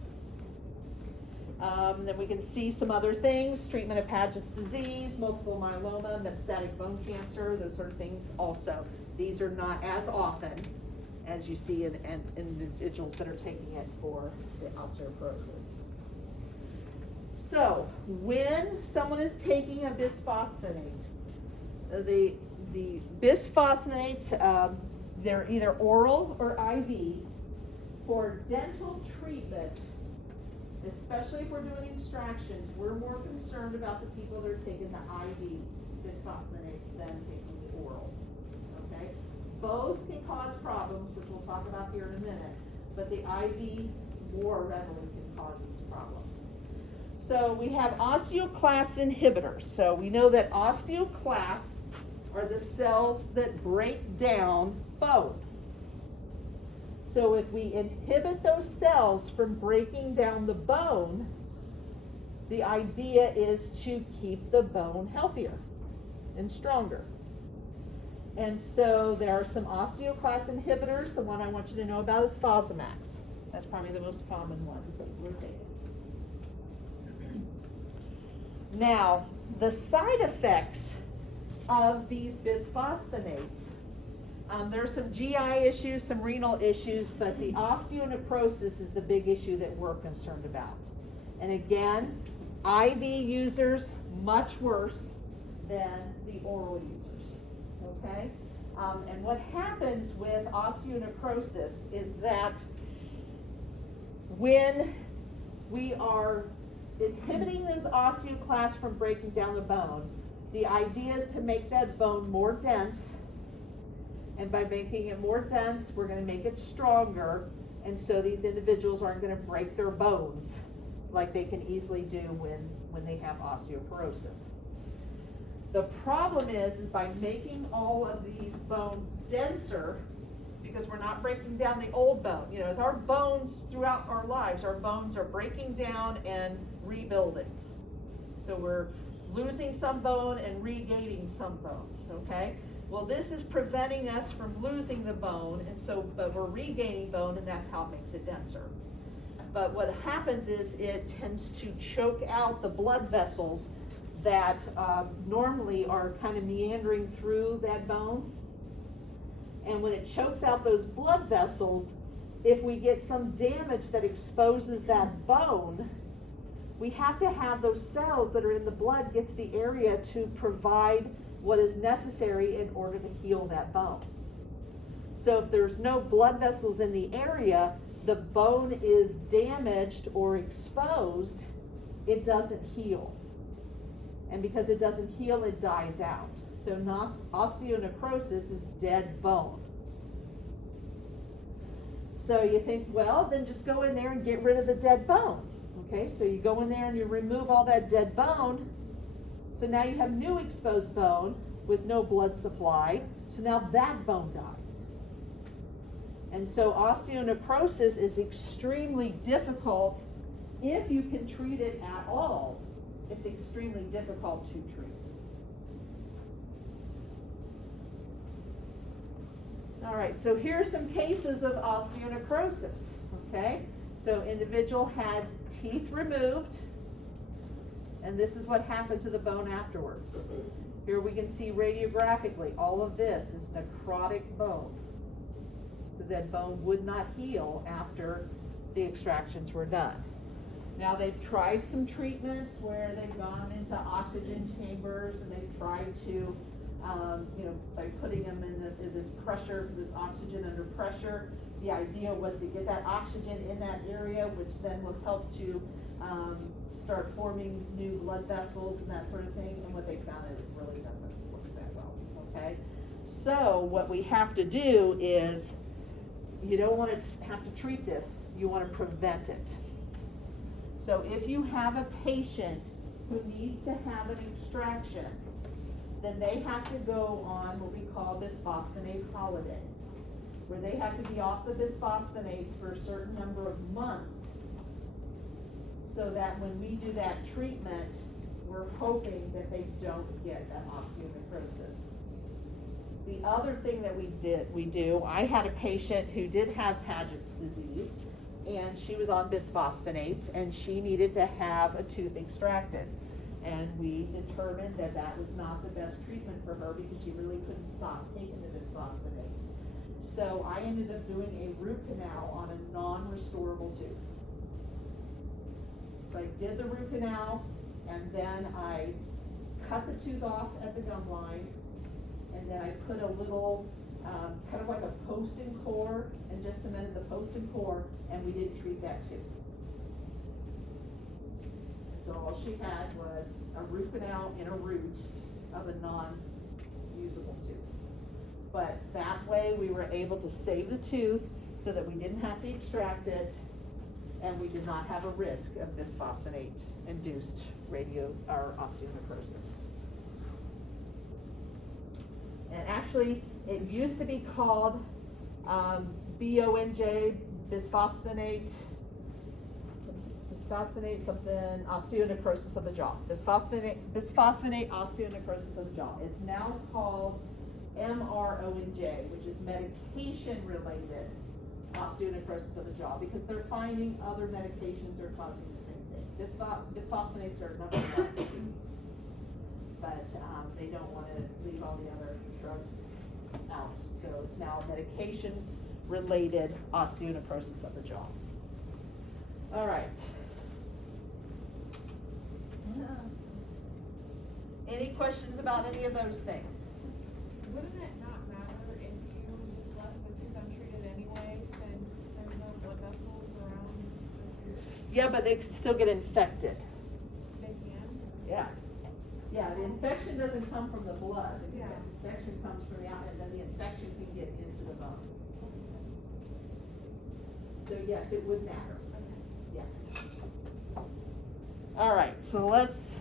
Then we can see some other things, treatment of Paget's disease, multiple myeloma, metastatic bone cancer, those sort of things also. These are not as often as you see in individuals that are taking it for the osteoporosis. So, when someone is taking a bisphosphonate, the bisphosphonates, they're either oral or IV. For dental treatment, especially if we're doing extractions, we're more concerned about the people that are taking the IV bisphosphonates than taking the oral, okay? Both can cause problems, which we'll talk about here in a minute, but the IV more readily can cause these problems. So we have osteoclast inhibitors. So we know that osteoclasts are the cells that break down bone. So if we inhibit those cells from breaking down the bone, the idea is to keep the bone healthier and stronger. And so there are some osteoclast inhibitors. The one I want you to know about is Fosamax. That's probably the most common one that we're taking. Now, the side effects of these bisphosphonates, there are some GI issues, some renal issues, but the osteonecrosis is the big issue that we're concerned about. And again, IV users, much worse than the oral users, okay? And what happens with osteonecrosis is that when we are inhibiting those osteoclasts from breaking down the bone, the idea is to make that bone more dense. And by making it more dense, we're going to make it stronger. And so these individuals aren't going to break their bones like they can easily do when they have osteoporosis. The problem is by making all of these bones denser, because we're not breaking down the old bone. You know, as our bones throughout our lives, our bones are breaking down and rebuilding. So we're losing some bone and regaining some bone, okay? Well, this is preventing us from losing the bone, and so, but we're regaining bone, and that's how it makes it denser. But what happens is it tends to choke out the blood vessels that normally are kind of meandering through that bone. And when it chokes out those blood vessels, if we get some damage that exposes that bone, we have to have those cells that are in the blood get to the area to provide what is necessary in order to heal that bone. So if there's no blood vessels in the area, the bone is damaged or exposed, it doesn't heal. And because it doesn't heal, it dies out. So osteonecrosis is dead bone. So you think, well, then just go in there and get rid of the dead bone. Okay, so you go in there and you remove all that dead bone. So now you have new exposed bone with no blood supply. So now that bone dies. And so osteonecrosis is extremely difficult if you can treat it at all. It's extremely difficult to treat. All right, so here are some cases of osteonecrosis, okay? So individual had teeth removed, and this is what happened to the bone afterwards. Here we can see radiographically, all of this is necrotic bone, because that bone would not heal after the extractions were done. Now they've tried some treatments where they've gone into oxygen chambers, and they've tried to, by putting them in this pressure, this oxygen under pressure. The idea was to get that oxygen in that area, which then will help to start forming new blood vessels and that sort of thing. And what they found is it really doesn't work that well, okay? So what we have to do is, you don't want to have to treat this, you want to prevent it. So if you have a patient who needs to have an extraction, then they have to go on what we call bisphosphonate holiday, where they have to be off the bisphosphonates for a certain number of months, so that when we do that treatment, we're hoping that they don't get an osteonecrosis. The other thing that we do, I had a patient who did have Paget's disease, and she was on bisphosphonates, and she needed to have a tooth extracted. And we determined that that was not the best treatment for her because she really couldn't stop taking the bisphosphonates. So I ended up doing a root canal on a non-restorable tooth. So I did the root canal, and then I cut the tooth off at the gum line, and then I put a little, kind of like a post and core, and just cemented the post and core, and we didn't treat that tooth. So all she had was a root canal and a root of a non-usable tooth. But that way we were able to save the tooth so that we didn't have to extract it, and we did not have a risk of bisphosphonate-induced osteonecrosis. And actually, it used to be called BONJ, bisphosphonate something, osteonecrosis of the jaw. Bisphosphonate osteonecrosis of the jaw. It's now called MRONJ, which is medication-related osteonecrosis of the jaw, because they're finding other medications are causing the same thing. Bisphosphonates are number one, but they don't want to leave all the other drugs out. So it's now medication-related osteonecrosis of the jaw. All right. Any questions about any of those things? Wouldn't it not matter if you just left the tooth untreated anyway, since there's no blood vessels around the tooth? Yeah, but they still get infected. They can? Yeah. Yeah, the infection doesn't come from the blood. The Yeah. infection comes from the out, and then the infection can get into the bone. So yes, it would matter. Okay. Yeah. All right, so let's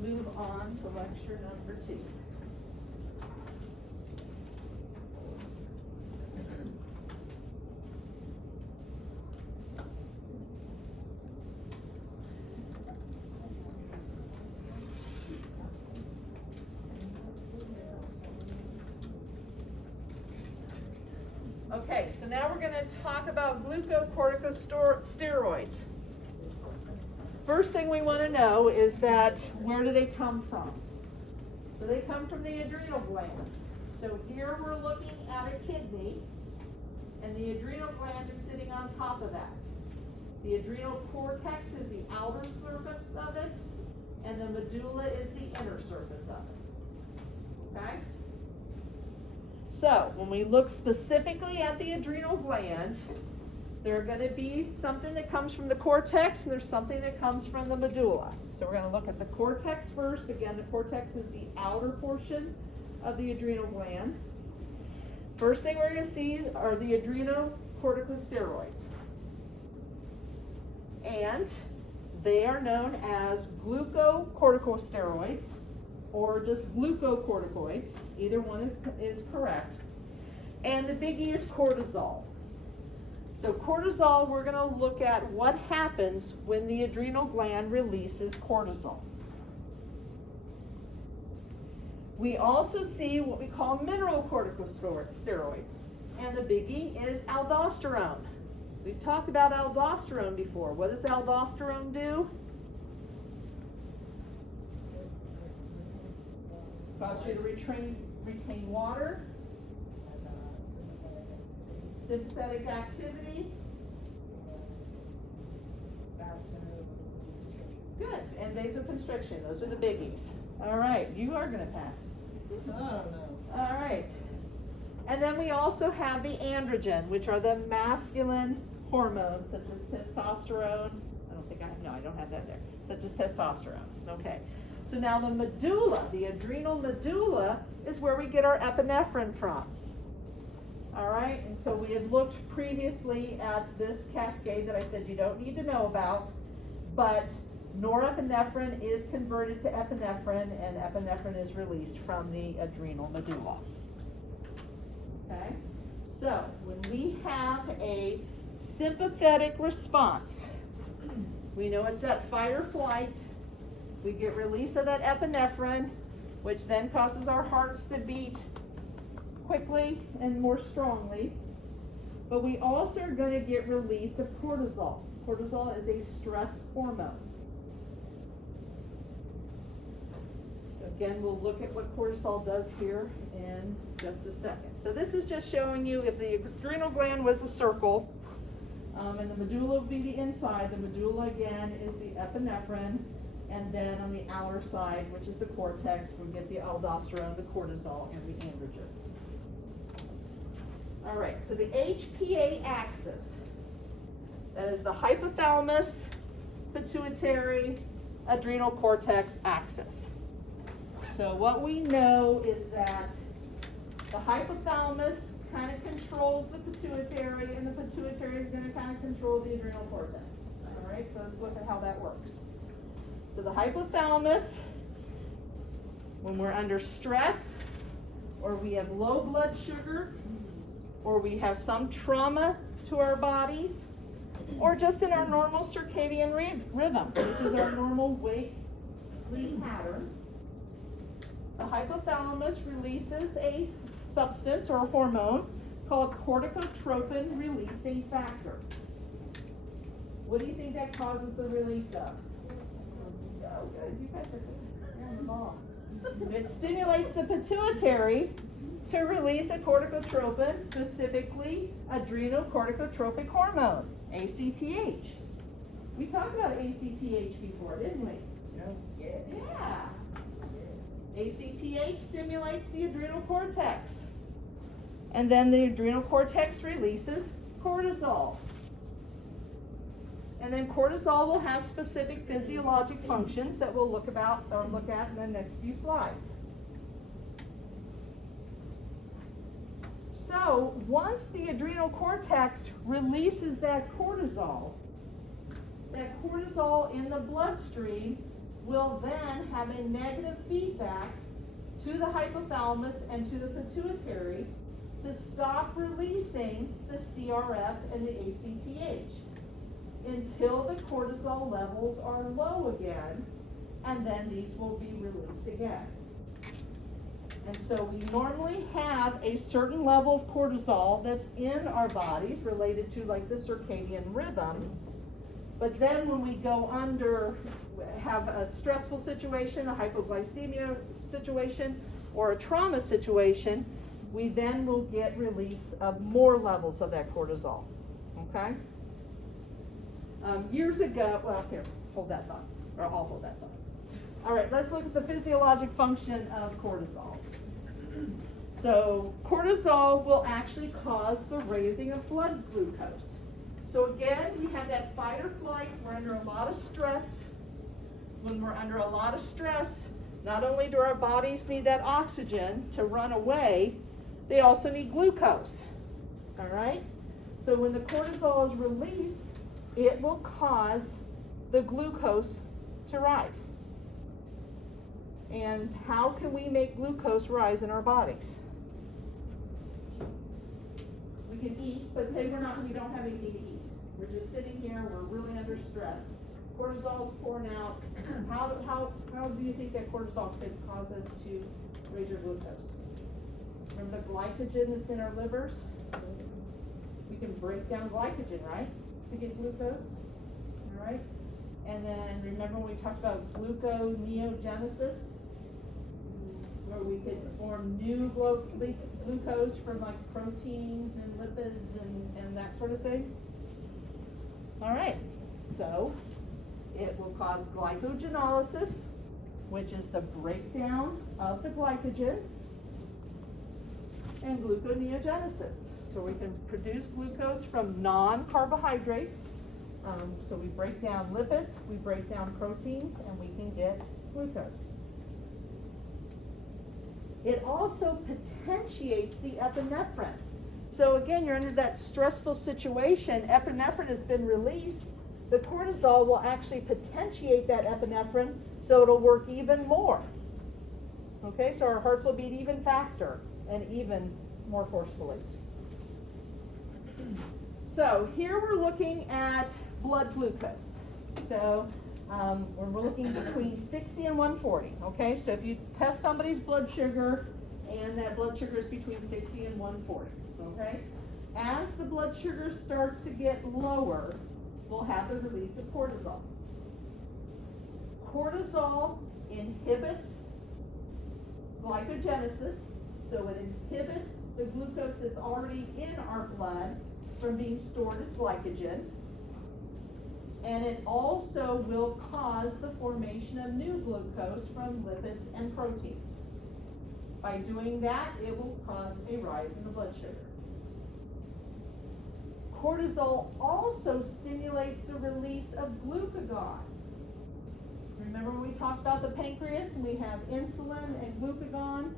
move on to lecture number 2. Okay, so now we're going to talk about glucocorticosteroids. First thing we want to know is that where do they come from? So they come from the adrenal gland. So here we're looking at a kidney, and the adrenal gland is sitting on top of that. The adrenal cortex is the outer surface of it, and the medulla is the inner surface of it. Okay? So when we look specifically at the adrenal gland, there are going to be something that comes from the cortex, and there's something that comes from the medulla. So we're going to look at the cortex first. Again, the cortex is the outer portion of the adrenal gland. First thing we're going to see are the adrenocorticosteroids. And they are known as glucocorticosteroids, or just glucocorticoids. Either one is correct. And the biggie is cortisol. So cortisol, we're going to look at what happens when the adrenal gland releases cortisol. We also see what we call mineral corticosteroids. and the biggie is aldosterone. We've talked about aldosterone before. What does aldosterone do? Causes you to retain water, sympathetic activity. Good, and vasoconstriction. Those are the biggies. All right, you are going to pass. I don't know. All right. And then we also have the androgen, which are the masculine hormones, such as testosterone. I don't have that there. Such as testosterone. Okay. So now the medulla, the adrenal medulla, is where we get our epinephrine from. All right. And so we had looked previously at this cascade that I said you don't need to know about, but norepinephrine is converted to epinephrine, and epinephrine is released from the adrenal medulla. Okay, so when we have a sympathetic response, we know it's that fight or flight. We get release of that epinephrine, which then causes our hearts to beat quickly and more strongly. But we also are going to get release of cortisol. Cortisol is a stress hormone. Again, we'll look at what cortisol does here in just a second. So this is just showing you if the adrenal gland was a circle, and the medulla would be the inside. The medulla, again, is the epinephrine, and then on the outer side, which is the cortex, we get the aldosterone, the cortisol, and the androgens. All right, so the HPA axis, that is the hypothalamus, pituitary, adrenal cortex axis. So what we know is that the hypothalamus kind of controls the pituitary, and the pituitary is going to kind of control the adrenal cortex. All right, so let's look at how that works. So the hypothalamus, when we're under stress, or we have low blood sugar, or we have some trauma to our bodies, or just in our normal circadian rhythm, which is our normal wake-sleep pattern, the hypothalamus releases a substance or a hormone called corticotropin releasing factor. What do you think that causes the release of? Oh, good. You guys are good. You're on the ball. It stimulates the pituitary to release a corticotropin, specifically adrenocorticotropic hormone, ACTH. We talked about ACTH before, didn't we? Yeah. ACTH stimulates the adrenal cortex. And then the adrenal cortex releases cortisol. And then cortisol will have specific physiologic functions that we'll look at in the next few slides. So once the adrenal cortex releases that cortisol in the bloodstream will then have a negative feedback to the hypothalamus and to the pituitary to stop releasing the CRF and the ACTH until the cortisol levels are low again, and then these will be released again. And so we normally have a certain level of cortisol that's in our bodies related to like the circadian rhythm. But then when we go have a stressful situation, a hypoglycemia situation, or a trauma situation, we then will get release of more levels of that cortisol. Okay? Years ago, well, here, hold that thought, or I'll hold that thought. All right, let's look at the physiologic function of cortisol. So cortisol will actually cause the raising of blood glucose. So again, we have that fight or flight. We're under a lot of stress. When we're under a lot of stress, not only do our bodies need that oxygen to run away, they also need glucose. All right? So when the cortisol is released, it will cause the glucose to rise. And how can we make glucose rise in our bodies? We can eat, but say we don't have anything to eat. We're just sitting here, we're really under stress. Cortisol is pouring out. How do you think that cortisol could cause us to raise your glucose? Remember the glycogen that's in our livers? We can break down glycogen, right, to get glucose, all right? And then remember when we talked about gluconeogenesis, where we could form new glucose from like proteins and lipids and that sort of thing? All right, so it will cause glycogenolysis, which is the breakdown of the glycogen, and gluconeogenesis. So we can produce glucose from non-carbohydrates. So we break down lipids, we break down proteins, and we can get glucose. It also potentiates the epinephrine. So again, you're under that stressful situation, epinephrine has been released, the cortisol will actually potentiate that epinephrine so it'll work even more. Okay, so our hearts will beat even faster and even more forcefully. So here we're looking at blood glucose. So we're looking between 60 and 140. Okay, so if you test somebody's blood sugar and that blood sugar is between 60 and 140. Okay, as the blood sugar starts to get lower, we'll have the release of cortisol. Cortisol inhibits glycogenesis, so it inhibits the glucose that's already in our blood from being stored as glycogen, and it also will cause the formation of new glucose from lipids and proteins. By doing that, it will cause a rise in the blood sugar. Cortisol also stimulates the release of glucagon. Remember when we talked about the pancreas and we have insulin and glucagon,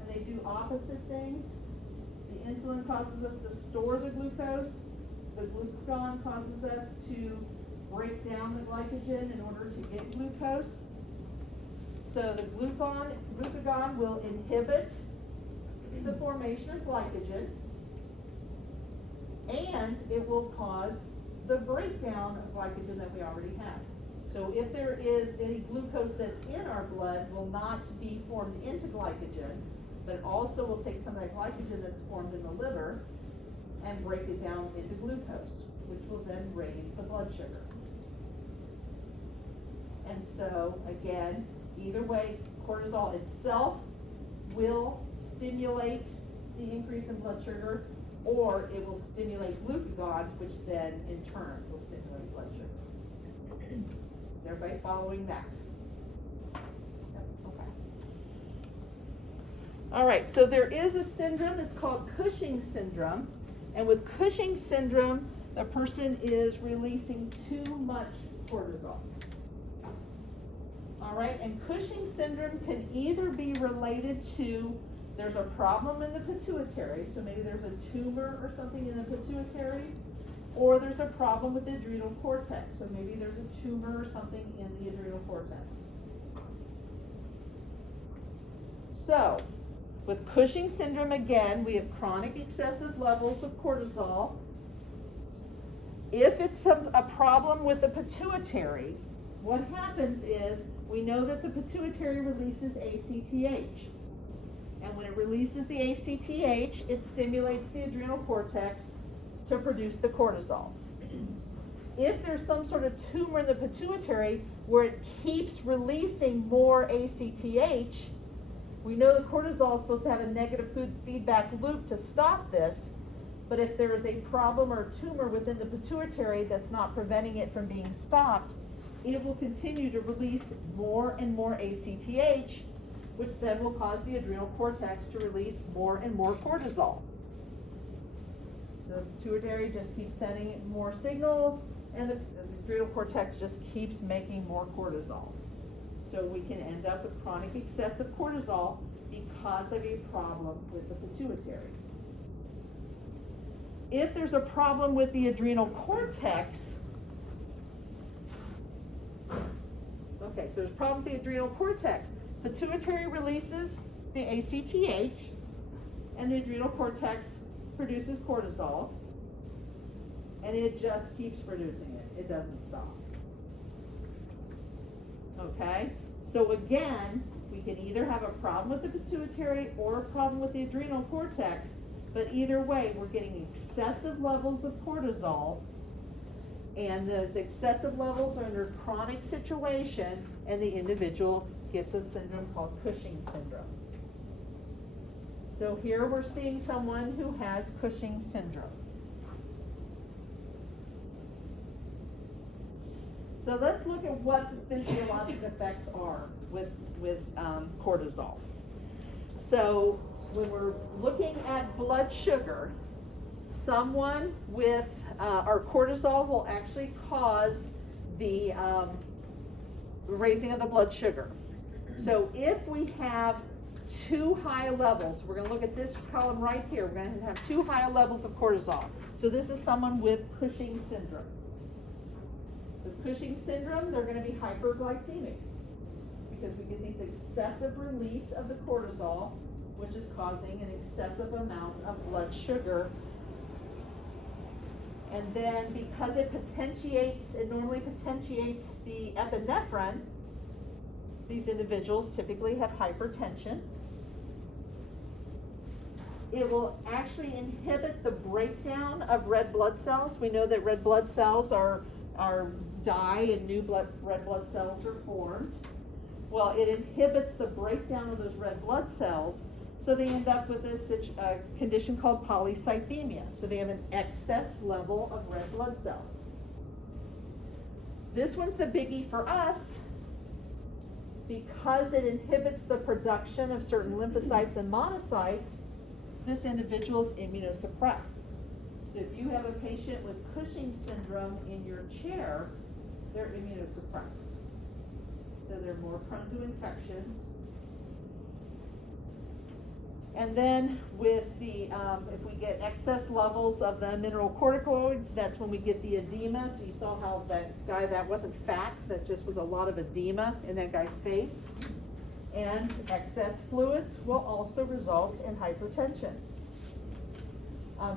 and they do opposite things? The insulin causes us to store the glucose. The glucagon causes us to break down the glycogen in order to get glucose. So the glucagon will inhibit the formation of glycogen, and it will cause the breakdown of glycogen that we already have. So if there is any glucose that's in our blood, will not be formed into glycogen, but it also will take some of that glycogen that's formed in the liver and break it down into glucose, which will then raise the blood sugar. And so, again, either way, cortisol itself will stimulate the increase in blood sugar, or it will stimulate glucagon, which then in turn will stimulate blood sugar. Is everybody following that? Yep, okay. All right, so there is a syndrome that's called Cushing's syndrome, and with Cushing's syndrome, the person is releasing too much cortisol. All right, and Cushing's syndrome can either be related to there's a problem in the pituitary, so maybe there's a tumor or something in the pituitary, or there's a problem with the adrenal cortex, so maybe there's a tumor or something in the adrenal cortex. So, with Cushing's syndrome, again, we have chronic excessive levels of cortisol. If it's a problem with the pituitary, what happens is we know that the pituitary releases ACTH. And when it releases the ACTH, it stimulates the adrenal cortex to produce the cortisol. If there's some sort of tumor in the pituitary where it keeps releasing more ACTH, we know the cortisol is supposed to have a negative feedback loop to stop this, but if there is a problem or a tumor within the pituitary that's not preventing it from being stopped, it will continue to release more and more ACTH, which then will cause the adrenal cortex to release more and more cortisol. So the pituitary just keeps sending it more signals, and the adrenal cortex just keeps making more cortisol. So we can end up with chronic excessive cortisol because of a problem with the pituitary. If there's a problem with the adrenal cortex, okay, so there's a problem with the adrenal cortex. Pituitary releases the ACTH, and the adrenal cortex produces cortisol, and it just keeps producing it. It doesn't stop. Okay? So again, we can either have a problem with the pituitary or a problem with the adrenal cortex, But either way, we're getting excessive levels of cortisol, and those excessive levels are under chronic situation, and the individual gets a syndrome called Cushing syndrome. So here we're seeing someone who has Cushing syndrome. So let's look at what the physiologic effects are with cortisol. So when we're looking at blood sugar, someone with our cortisol will actually cause the raising of the blood sugar. So if we have too high levels, we're going to look at this column right here, we're going to have too high levels of cortisol. So this is someone with Cushing syndrome. With Cushing syndrome, they're going to be hyperglycemic because we get these excessive release of the cortisol, which is causing an excessive amount of blood sugar. And then because it normally potentiates the epinephrine, these individuals typically have hypertension. It will actually inhibit the breakdown of red blood cells. We know that red blood cells die and new red blood cells are formed. Well, it inhibits the breakdown of those red blood cells, so they end up with this condition called polycythemia. So they have an excess level of red blood cells. This one's the biggie for us because it inhibits the production of certain lymphocytes and monocytes. This individual is immunosuppressed. So if you have a patient with Cushing syndrome in your chair, they're immunosuppressed. So they're more prone to infections. And then with the, if we get excess levels of the mineralocorticoids, that's when we get the edema. So you saw how that guy, that wasn't fat, that just was a lot of edema in that guy's face. And excess fluids will also result in hypertension.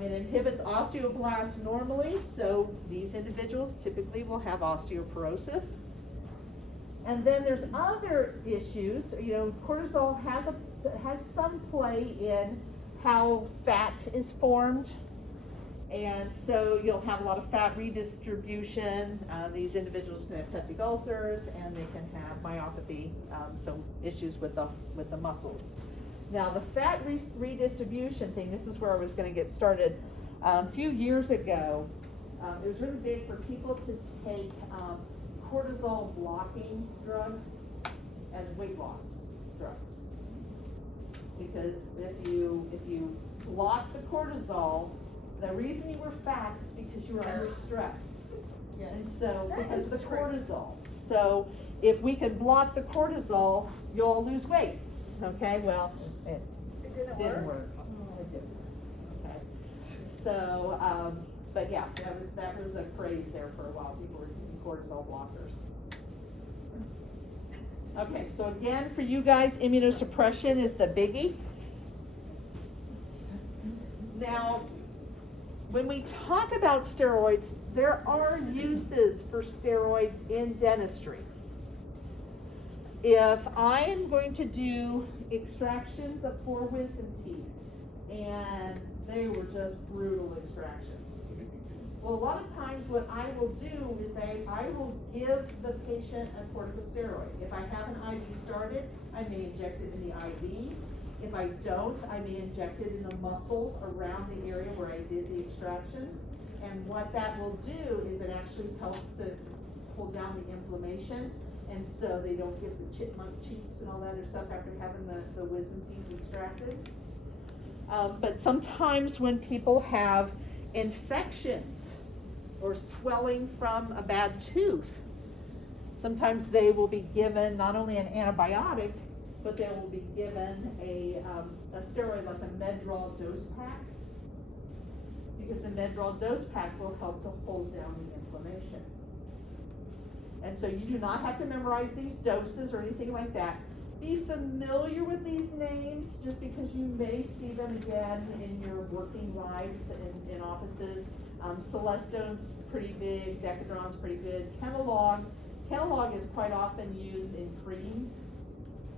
It inhibits osteoblasts normally, so these individuals typically will have osteoporosis. And then there's other issues. You know, cortisol has some play in how fat is formed, and so you'll have a lot of fat redistribution. These individuals can have peptic ulcers, and they can have myopathy, so issues with the muscles. Now, the fat redistribution thing, this is where I was going to get started. A few years ago, it was really big for people to take cortisol blocking drugs as weight loss drugs. Because if you block the cortisol, the reason you were fat is because you were under stress. Yes. And so, because of the cortisol. So, if we can block the cortisol, you'll lose weight. Okay, well, it didn't work. It didn't. Okay. So, but yeah, that was a craze there for a while. People were taking cortisol blockers. Okay, so again, for you guys, immunosuppression is the biggie. Now, when we talk about steroids, there are uses for steroids in dentistry. If I am going to do extractions of 4 wisdom teeth, and they were just brutal extractions, well, a lot of times what I will do is I will give the patient a corticosteroid. If I have an IV started, I may inject it in the IV. If I don't, I may inject it in the muscle around the area where I did the extractions. And what that will do is it actually helps to pull down the inflammation, and so they don't get the chipmunk cheeks and all that other stuff after having the wisdom teeth extracted. But sometimes when people have infections or swelling from a bad tooth, sometimes they will be given not only an antibiotic, but they will be given a steroid like a Medrol dose pack, because the Medrol dose pack will help to hold down the inflammation. And so you do not have to memorize these doses or anything like that. Be familiar with these names just because you may see them again in your working lives in offices. Celestone's pretty big, Decadron's pretty good. Kenalog is quite often used in creams.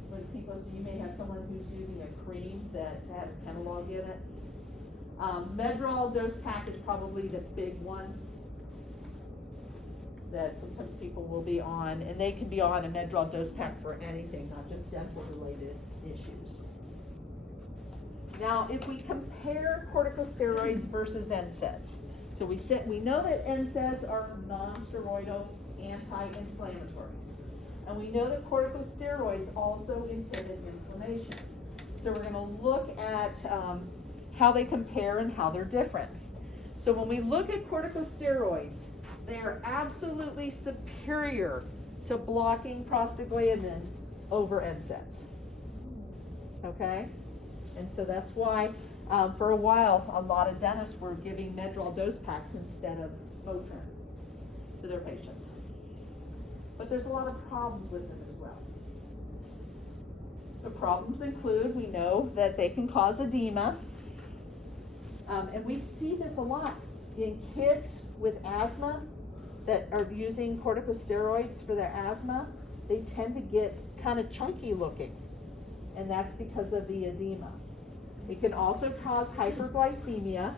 When people, so you may have someone who's using a cream that has Kenalog in it. Medrol dose pack is probably the big one that sometimes people will be on, and they can be on a Medrol dose pack for anything, not just dental related issues. Now, if we compare corticosteroids versus NSAIDs, so we know that NSAIDs are non-steroidal anti-inflammatories, and we know that corticosteroids also inhibit inflammation. So we're going to look at how they compare and how they're different. So when we look at corticosteroids, they are absolutely superior to blocking prostaglandins over NSAIDs. Okay? And so that's why, for a while, a lot of dentists were giving Medrol dose packs instead of Motrin to their patients. But there's a lot of problems with them as well. The problems include, we know that they can cause edema, and we see this a lot in kids with asthma that are using corticosteroids for their asthma. They tend to get kind of chunky looking, and that's because of the edema. It can also cause hyperglycemia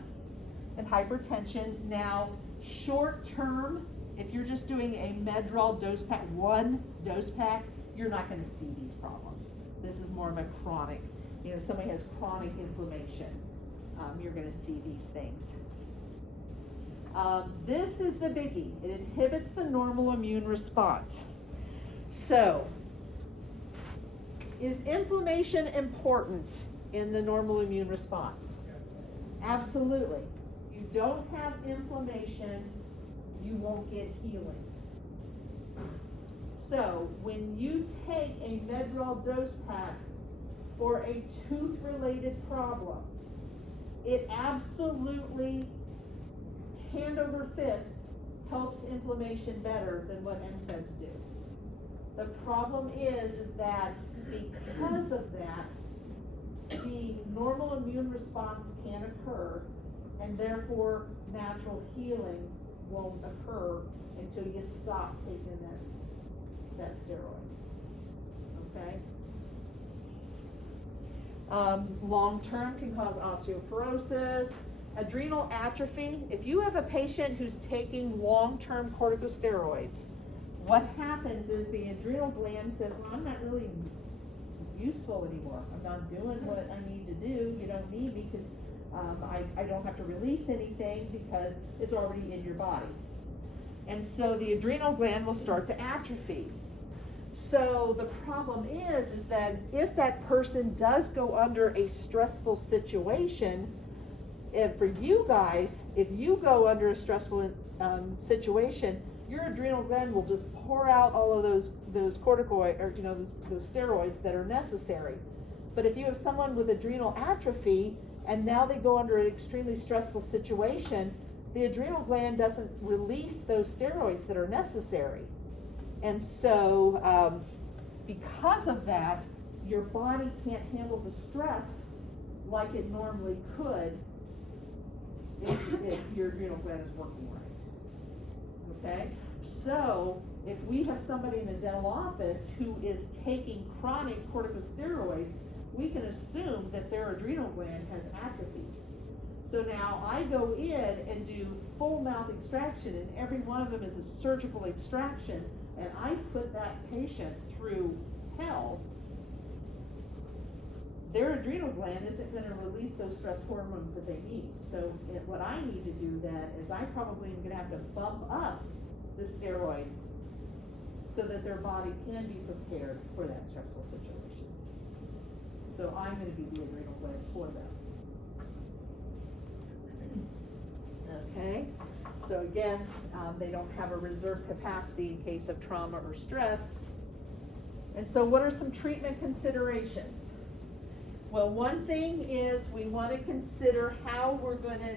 and hypertension. Now, short term, if you're just doing a Medrol dose pack, one dose pack, you're not going to see these problems. This is more of a chronic, if somebody has chronic inflammation, you're going to see these things. This is the biggie. It inhibits the normal immune response. So, is inflammation important in the normal immune response? Absolutely. You don't have inflammation, you won't get healing. So, when you take a Medrol dose pack for a tooth-related problem, it absolutely, hand over fist, helps inflammation better than what NSAIDs do. The problem is that because of that, the normal immune response can occur, and therefore natural healing won't occur until you stop taking that steroid. Okay? Long term can cause osteoporosis, adrenal atrophy. If you have a patient who's taking long-term corticosteroids, what happens is the adrenal gland says, well, I'm not really useful anymore. I'm not doing what I need to do. You don't need me because I don't have to release anything because it's already in your body. And so the adrenal gland will start to atrophy. So the problem is that if that person does go under a stressful situation, and for you guys, if you go under a stressful situation, your adrenal gland will just pour out all of those corticoid, or those steroids that are necessary. But if you have someone with adrenal atrophy and now they go under an extremely stressful situation, the adrenal gland doesn't release those steroids that are necessary. And so because of that, your body can't handle the stress like it normally could if your adrenal gland is working right. Okay? So if we have somebody in the dental office who is taking chronic corticosteroids, we can assume that their adrenal gland has atrophied. So now I go in and do full mouth extraction, and every one of them is a surgical extraction, and I put that patient through hell. Their adrenal gland isn't going to release those stress hormones that they need. So what I need to do then is I probably am going to have to bump up the steroids so that their body can be prepared for that stressful situation. So I'm going to be the adrenal gland for them. Okay, so again, they don't have a reserve capacity in case of trauma or stress. And so what are some treatment considerations? Well, one thing is we want to consider how we're going to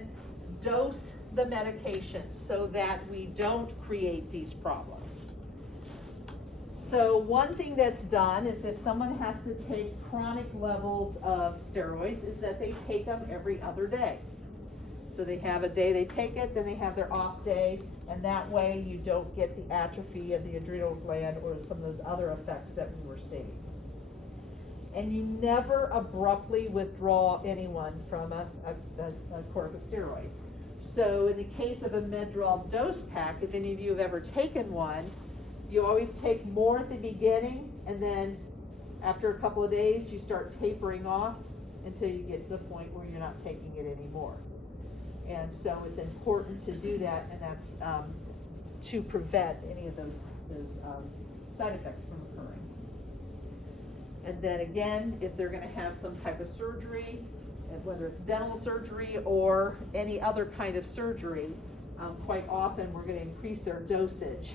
dose the medications so that we don't create these problems. So one thing that's done is if someone has to take chronic levels of steroids is that they take them every other day. So they have a day they take it, then they have their off day, and that way you don't get the atrophy of the adrenal gland or some of those other effects that we were seeing. And you never abruptly withdraw anyone from a corticosteroid. So in the case of a Medrol dose pack, if any of you have ever taken one, you always take more at the beginning, and then after a couple of days, you start tapering off until you get to the point where you're not taking it anymore. And so it's important to do that, and that's to prevent any of those side effects from occurring. And then again, if they're going to have some type of surgery, whether it's dental surgery or any other kind of surgery, quite often we're going to increase their dosage.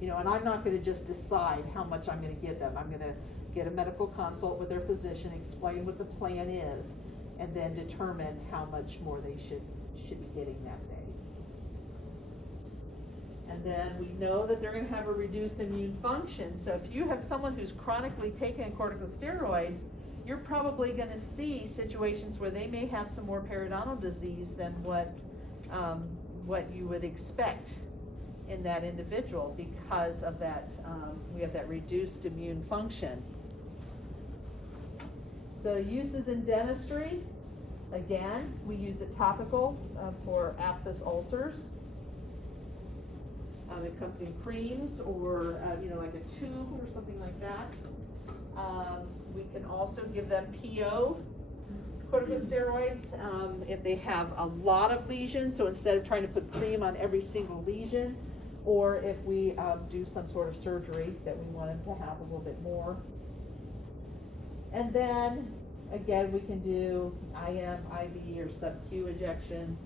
You know, and I'm not going to just decide how much I'm going to give them. I'm going to get a medical consult with their physician, explain what the plan is, and then determine how much more they should be getting that day. And then we know that they're going to have a reduced immune function. So if you have someone who's chronically taking a corticosteroid, you're probably going to see situations where they may have some more periodontal disease than what you would expect in that individual because of that, we have that reduced immune function. So uses in dentistry, again, we use it topical for aphthous ulcers. It comes in creams or, like a tube or something like that. We can also give them PO corticosteroids if they have a lot of lesions. So instead of trying to put cream on every single lesion, or if we do some sort of surgery that we want them to have a little bit more. And then, again, we can do IM, IV, or sub-Q injections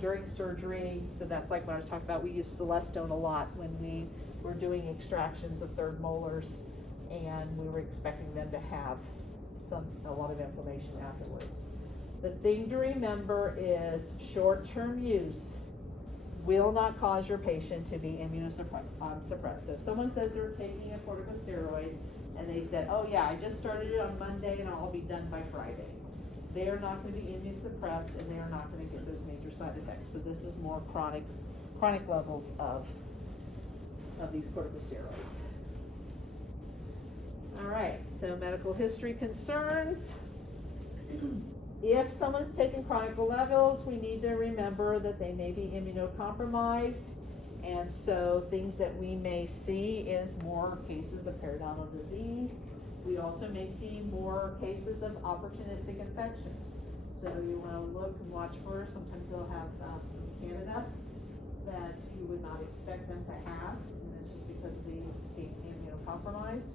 during surgery. So that's like what I was talking about. We use Celestone a lot when we were doing extractions of third molars, and we were expecting them to have a lot of inflammation afterwards. The thing to remember is short-term use will not cause your patient to be immunosuppressed. So if someone says they're taking a corticosteroid and they said, oh yeah, I just started it on Monday and I'll be done by Friday, they are not going to be immunosuppressed and they are not going to get those major side effects. So this is more chronic levels of these corticosteroids. All right, so medical history concerns. If someone's taking chronic levels, we need to remember that they may be immunocompromised, and so things that we may see is more cases of periodontal disease. We also may see more cases of opportunistic infections. So you want to look and watch for, sometimes they'll have some Candida that you would not expect them to have, and it's just because they became immunocompromised.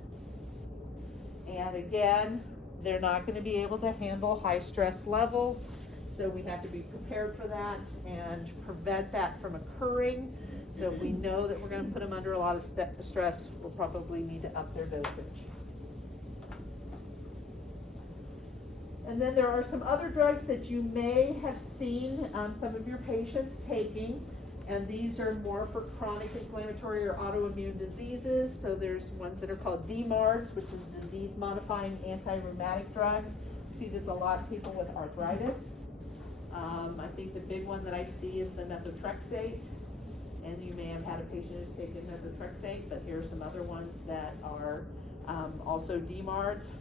And again, they're not going to be able to handle high stress levels, so we have to be prepared for that and prevent that from occurring. So if we know that we're going to put them under a lot of stress, we'll probably need to up their dosage. And then there are some other drugs that you may have seen some of your patients taking, and these are more for chronic inflammatory or autoimmune diseases. So there's ones that are called DMARDs, which is disease-modifying anti-rheumatic drugs. We see this a lot in people with arthritis. I think the big one that I see is the methotrexate, and you may have had a patient who's taken methotrexate, but here are some other ones that are also DMARDs.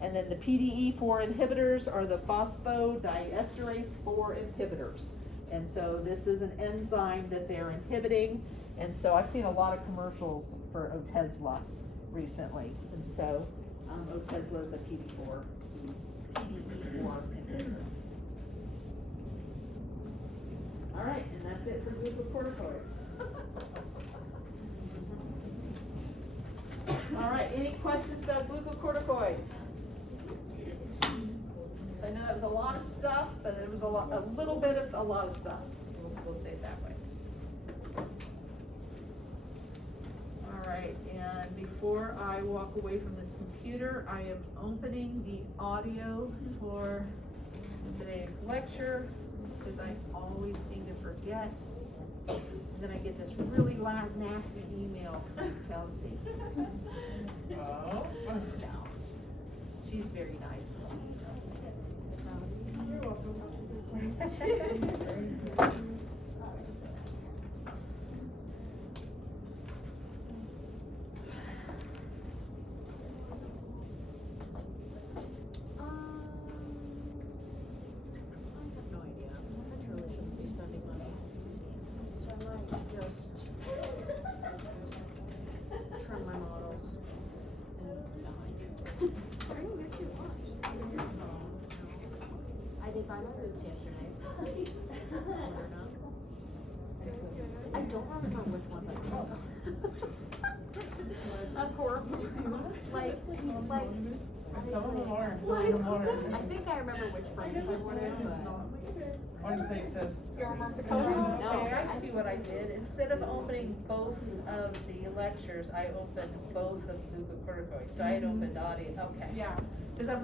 And then the PDE4 inhibitors are the phosphodiesterase 4 inhibitors. And so this is an enzyme that they're inhibiting. And so I've seen a lot of commercials for Otezla recently. And so Otezla is a PDE4 inhibitor. All right, and that's it for glucocorticoids. All right, any questions about glucocorticoids? I know that was a lot of stuff, but it was a little bit of a lot of stuff. We'll say it that way. All right, and before I walk away from this computer, I am opening the audio for today's lecture, because I always seem to forget. And then I get this really loud, nasty email from Kelsey. Oh. No. She's very nice. You're welcome. I did buy my boobs yesterday. I don't remember which ones I did. That's horrible. Like, Some of them are, some of them aren't. I think I remember which frames I wanted, but. On your page says. Do you remember the Oh, code? no. Okay, I see what I did. Instead of opening both of the lectures, I opened both of the glucocorticoids. So I had opened audio, okay. Yeah. Cause I'm like,